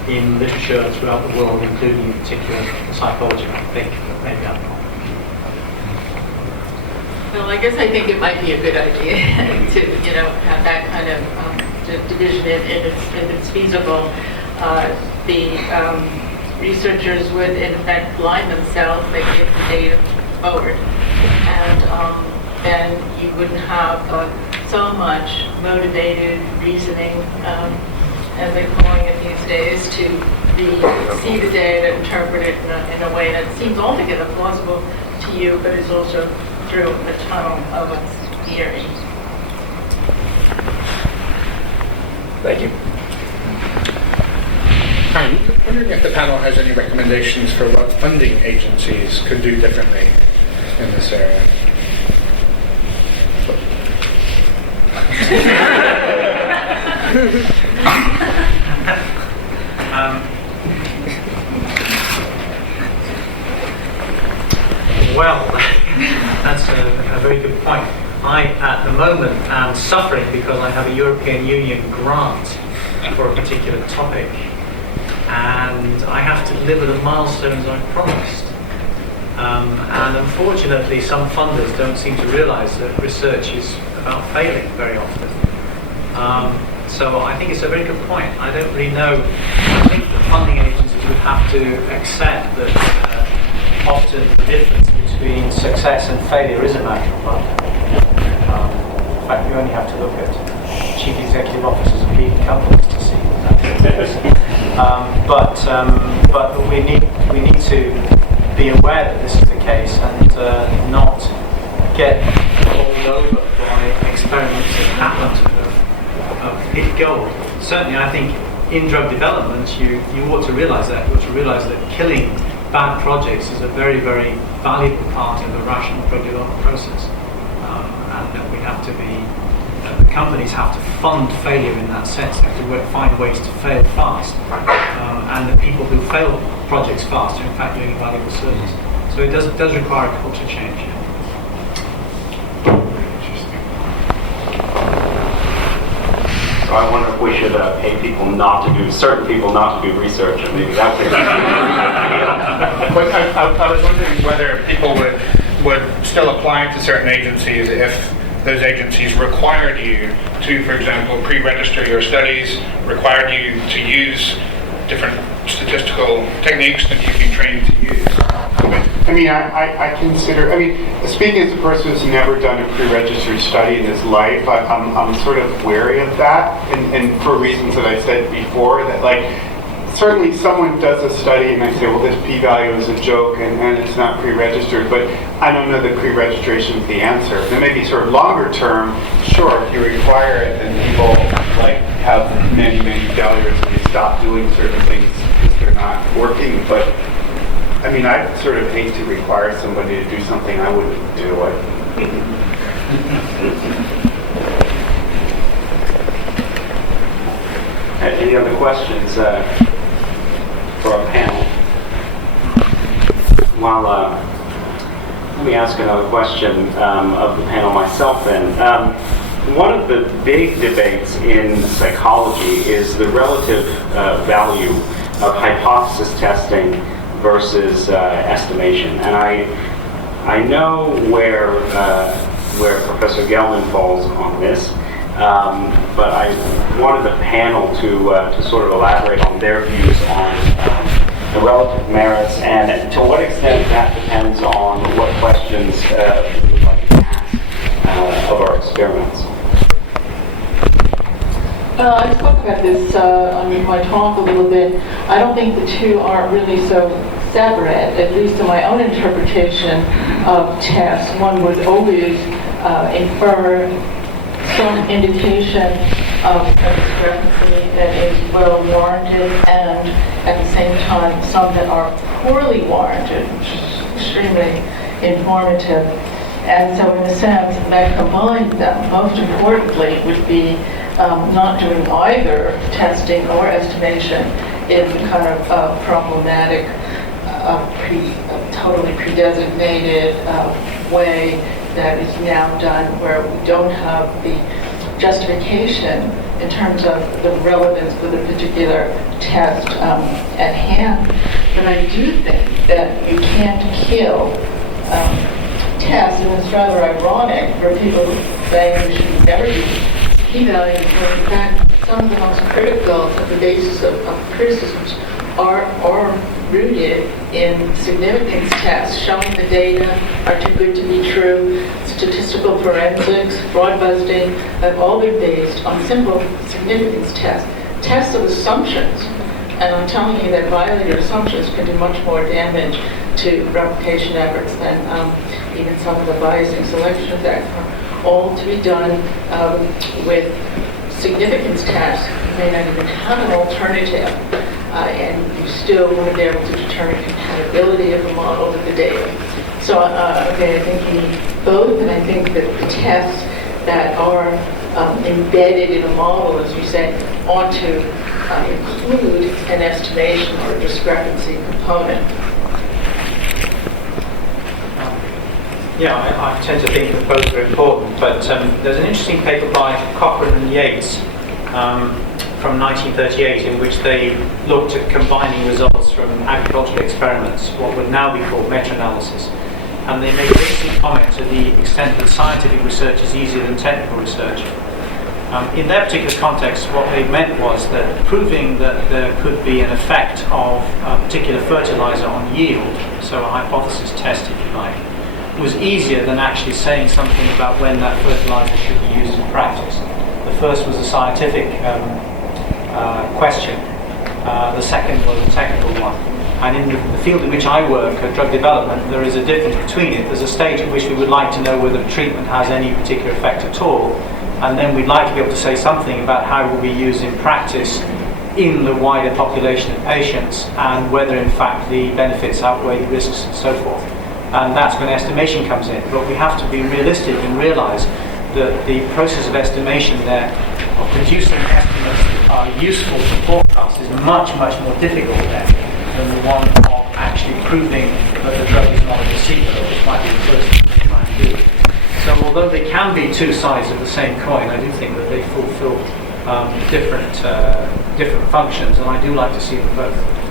in literature throughout the world, including in particular psychology, I think, but maybe I'm wrong. Well, I guess I think it might be a good idea to, have that kind of division if it's feasible. The researchers would, in effect, blind themselves. They give the data forward, and then you wouldn't have so much motivated reasoning, as they're calling it these days, to see the data, interpret it in a way that seems altogether plausible to you, but is also through a tunnel of a theory. Thank you. I'm wondering if the panel has any recommendations for what funding agencies could do differently in this area. Well, that's a very good point. I, at the moment, am suffering because I have a European Union grant for a particular topic, and I have to deliver the milestones I promised. And unfortunately, some funders don't seem to realize that research is about failing very often. So I think it's a very good point. I don't really know. I think the funding agencies would have to accept that often the difference between success and failure is a matter of money. In fact, you only have to look at chief executive officers of leading companies to see that's the case. But we need to be aware that this is the case and not get bowled over by experiments that happen of hit gold. Certainly, I think in drug development, you ought to realize that. You ought to realize that killing bad projects is a very, very valuable part of the rational drug development process, and that we have to be. The companies have to fund failure in that sense. They have to find ways to fail fast, and the people who fail projects fast are in fact doing a valuable service. So it does require a culture change. So I wonder if we should pay certain people not to do research, and maybe that would be But I was wondering whether people would still apply to certain agencies if those agencies required you to, for example, pre-register your studies, required you to use different statistical techniques that you've been trained to use. I mean, I consider, speaking as a person who's never done a pre-registered study in his life, I'm sort of wary of that, and for reasons that I said before, that certainly someone does a study and I say, well, this p-value is a joke and it's not pre-registered, but I don't know that pre-registration is the answer. Then maybe sort of longer term, sure, if you require it, then people have many, many failures and they stop doing certain things because they're not working. But I'd sort of hate to require somebody to do something I wouldn't do. Any other questions for our panel? Well, let me ask another question of the panel myself then. One of the big debates in psychology is the relative value of hypothesis testing versus estimation. And I know where Professor Gelman falls on this, but I wanted the panel to sort of elaborate on their views on the relative merits and to what extent that depends on what questions we would like to ask of our experiments. I spoke about this in my talk a little bit. I don't think the two are really so separate, at least in my own interpretation of tests. One would always infer some indication of a discrepancy that is well warranted, and at the same time some that are poorly warranted, which is extremely informative. And so in a sense, that combines them. Most importantly would be not doing either testing or estimation in the kind of problematic, totally pre-designated way that is now done, where we don't have the justification in terms of the relevance for the particular test at hand. But I do think that you can't kill tests, and it's rather ironic for people saying we should never use p-values, when in fact some of the most critical of the basis of criticisms are rooted in significance tests, showing the data are too good to be true. Statistical forensics, fraud busting have all been based on simple significance tests, tests of assumptions. And I'm telling you that violated assumptions can do much more damage to replication efforts than even some of the biasing selection effects, are all to be done with significance tests. You may not even have an alternative, and you still want to be able to determine compatibility of the model with the data. So again, I think you need both, and I think that the tests that are embedded in a model, as you say, ought to include an estimation or a discrepancy component. Yeah, I tend to think that both are important, but there's an interesting paper by Cochrane and Yates from 1938 in which they looked at combining results from agricultural experiments, what would now be called meta-analysis. And they made a basic comment to the extent that scientific research is easier than technical research. In their particular context, what they meant was that proving that there could be an effect of a particular fertilizer on yield, so a hypothesis test if you like, was easier than actually saying something about when that fertilizer should be used in practice. The first was a scientific question, the second was a technical one. And in the field in which I work, at drug development, there is a difference between it. There's a stage at which we would like to know whether treatment has any particular effect at all, and then we'd like to be able to say something about how it will be used in practice in the wider population of patients, and whether in fact the benefits outweigh the risks and so forth. And that's when estimation comes in. But we have to be realistic and realize that the process of estimation there, of producing estimates that are useful to forecast, is much, much more difficult then than the one of actually proving that the drug is not a placebo, which might be the first thing to try and do. So although they can be two sides of the same coin, I do think that they fulfill different functions, and I do like to see them both.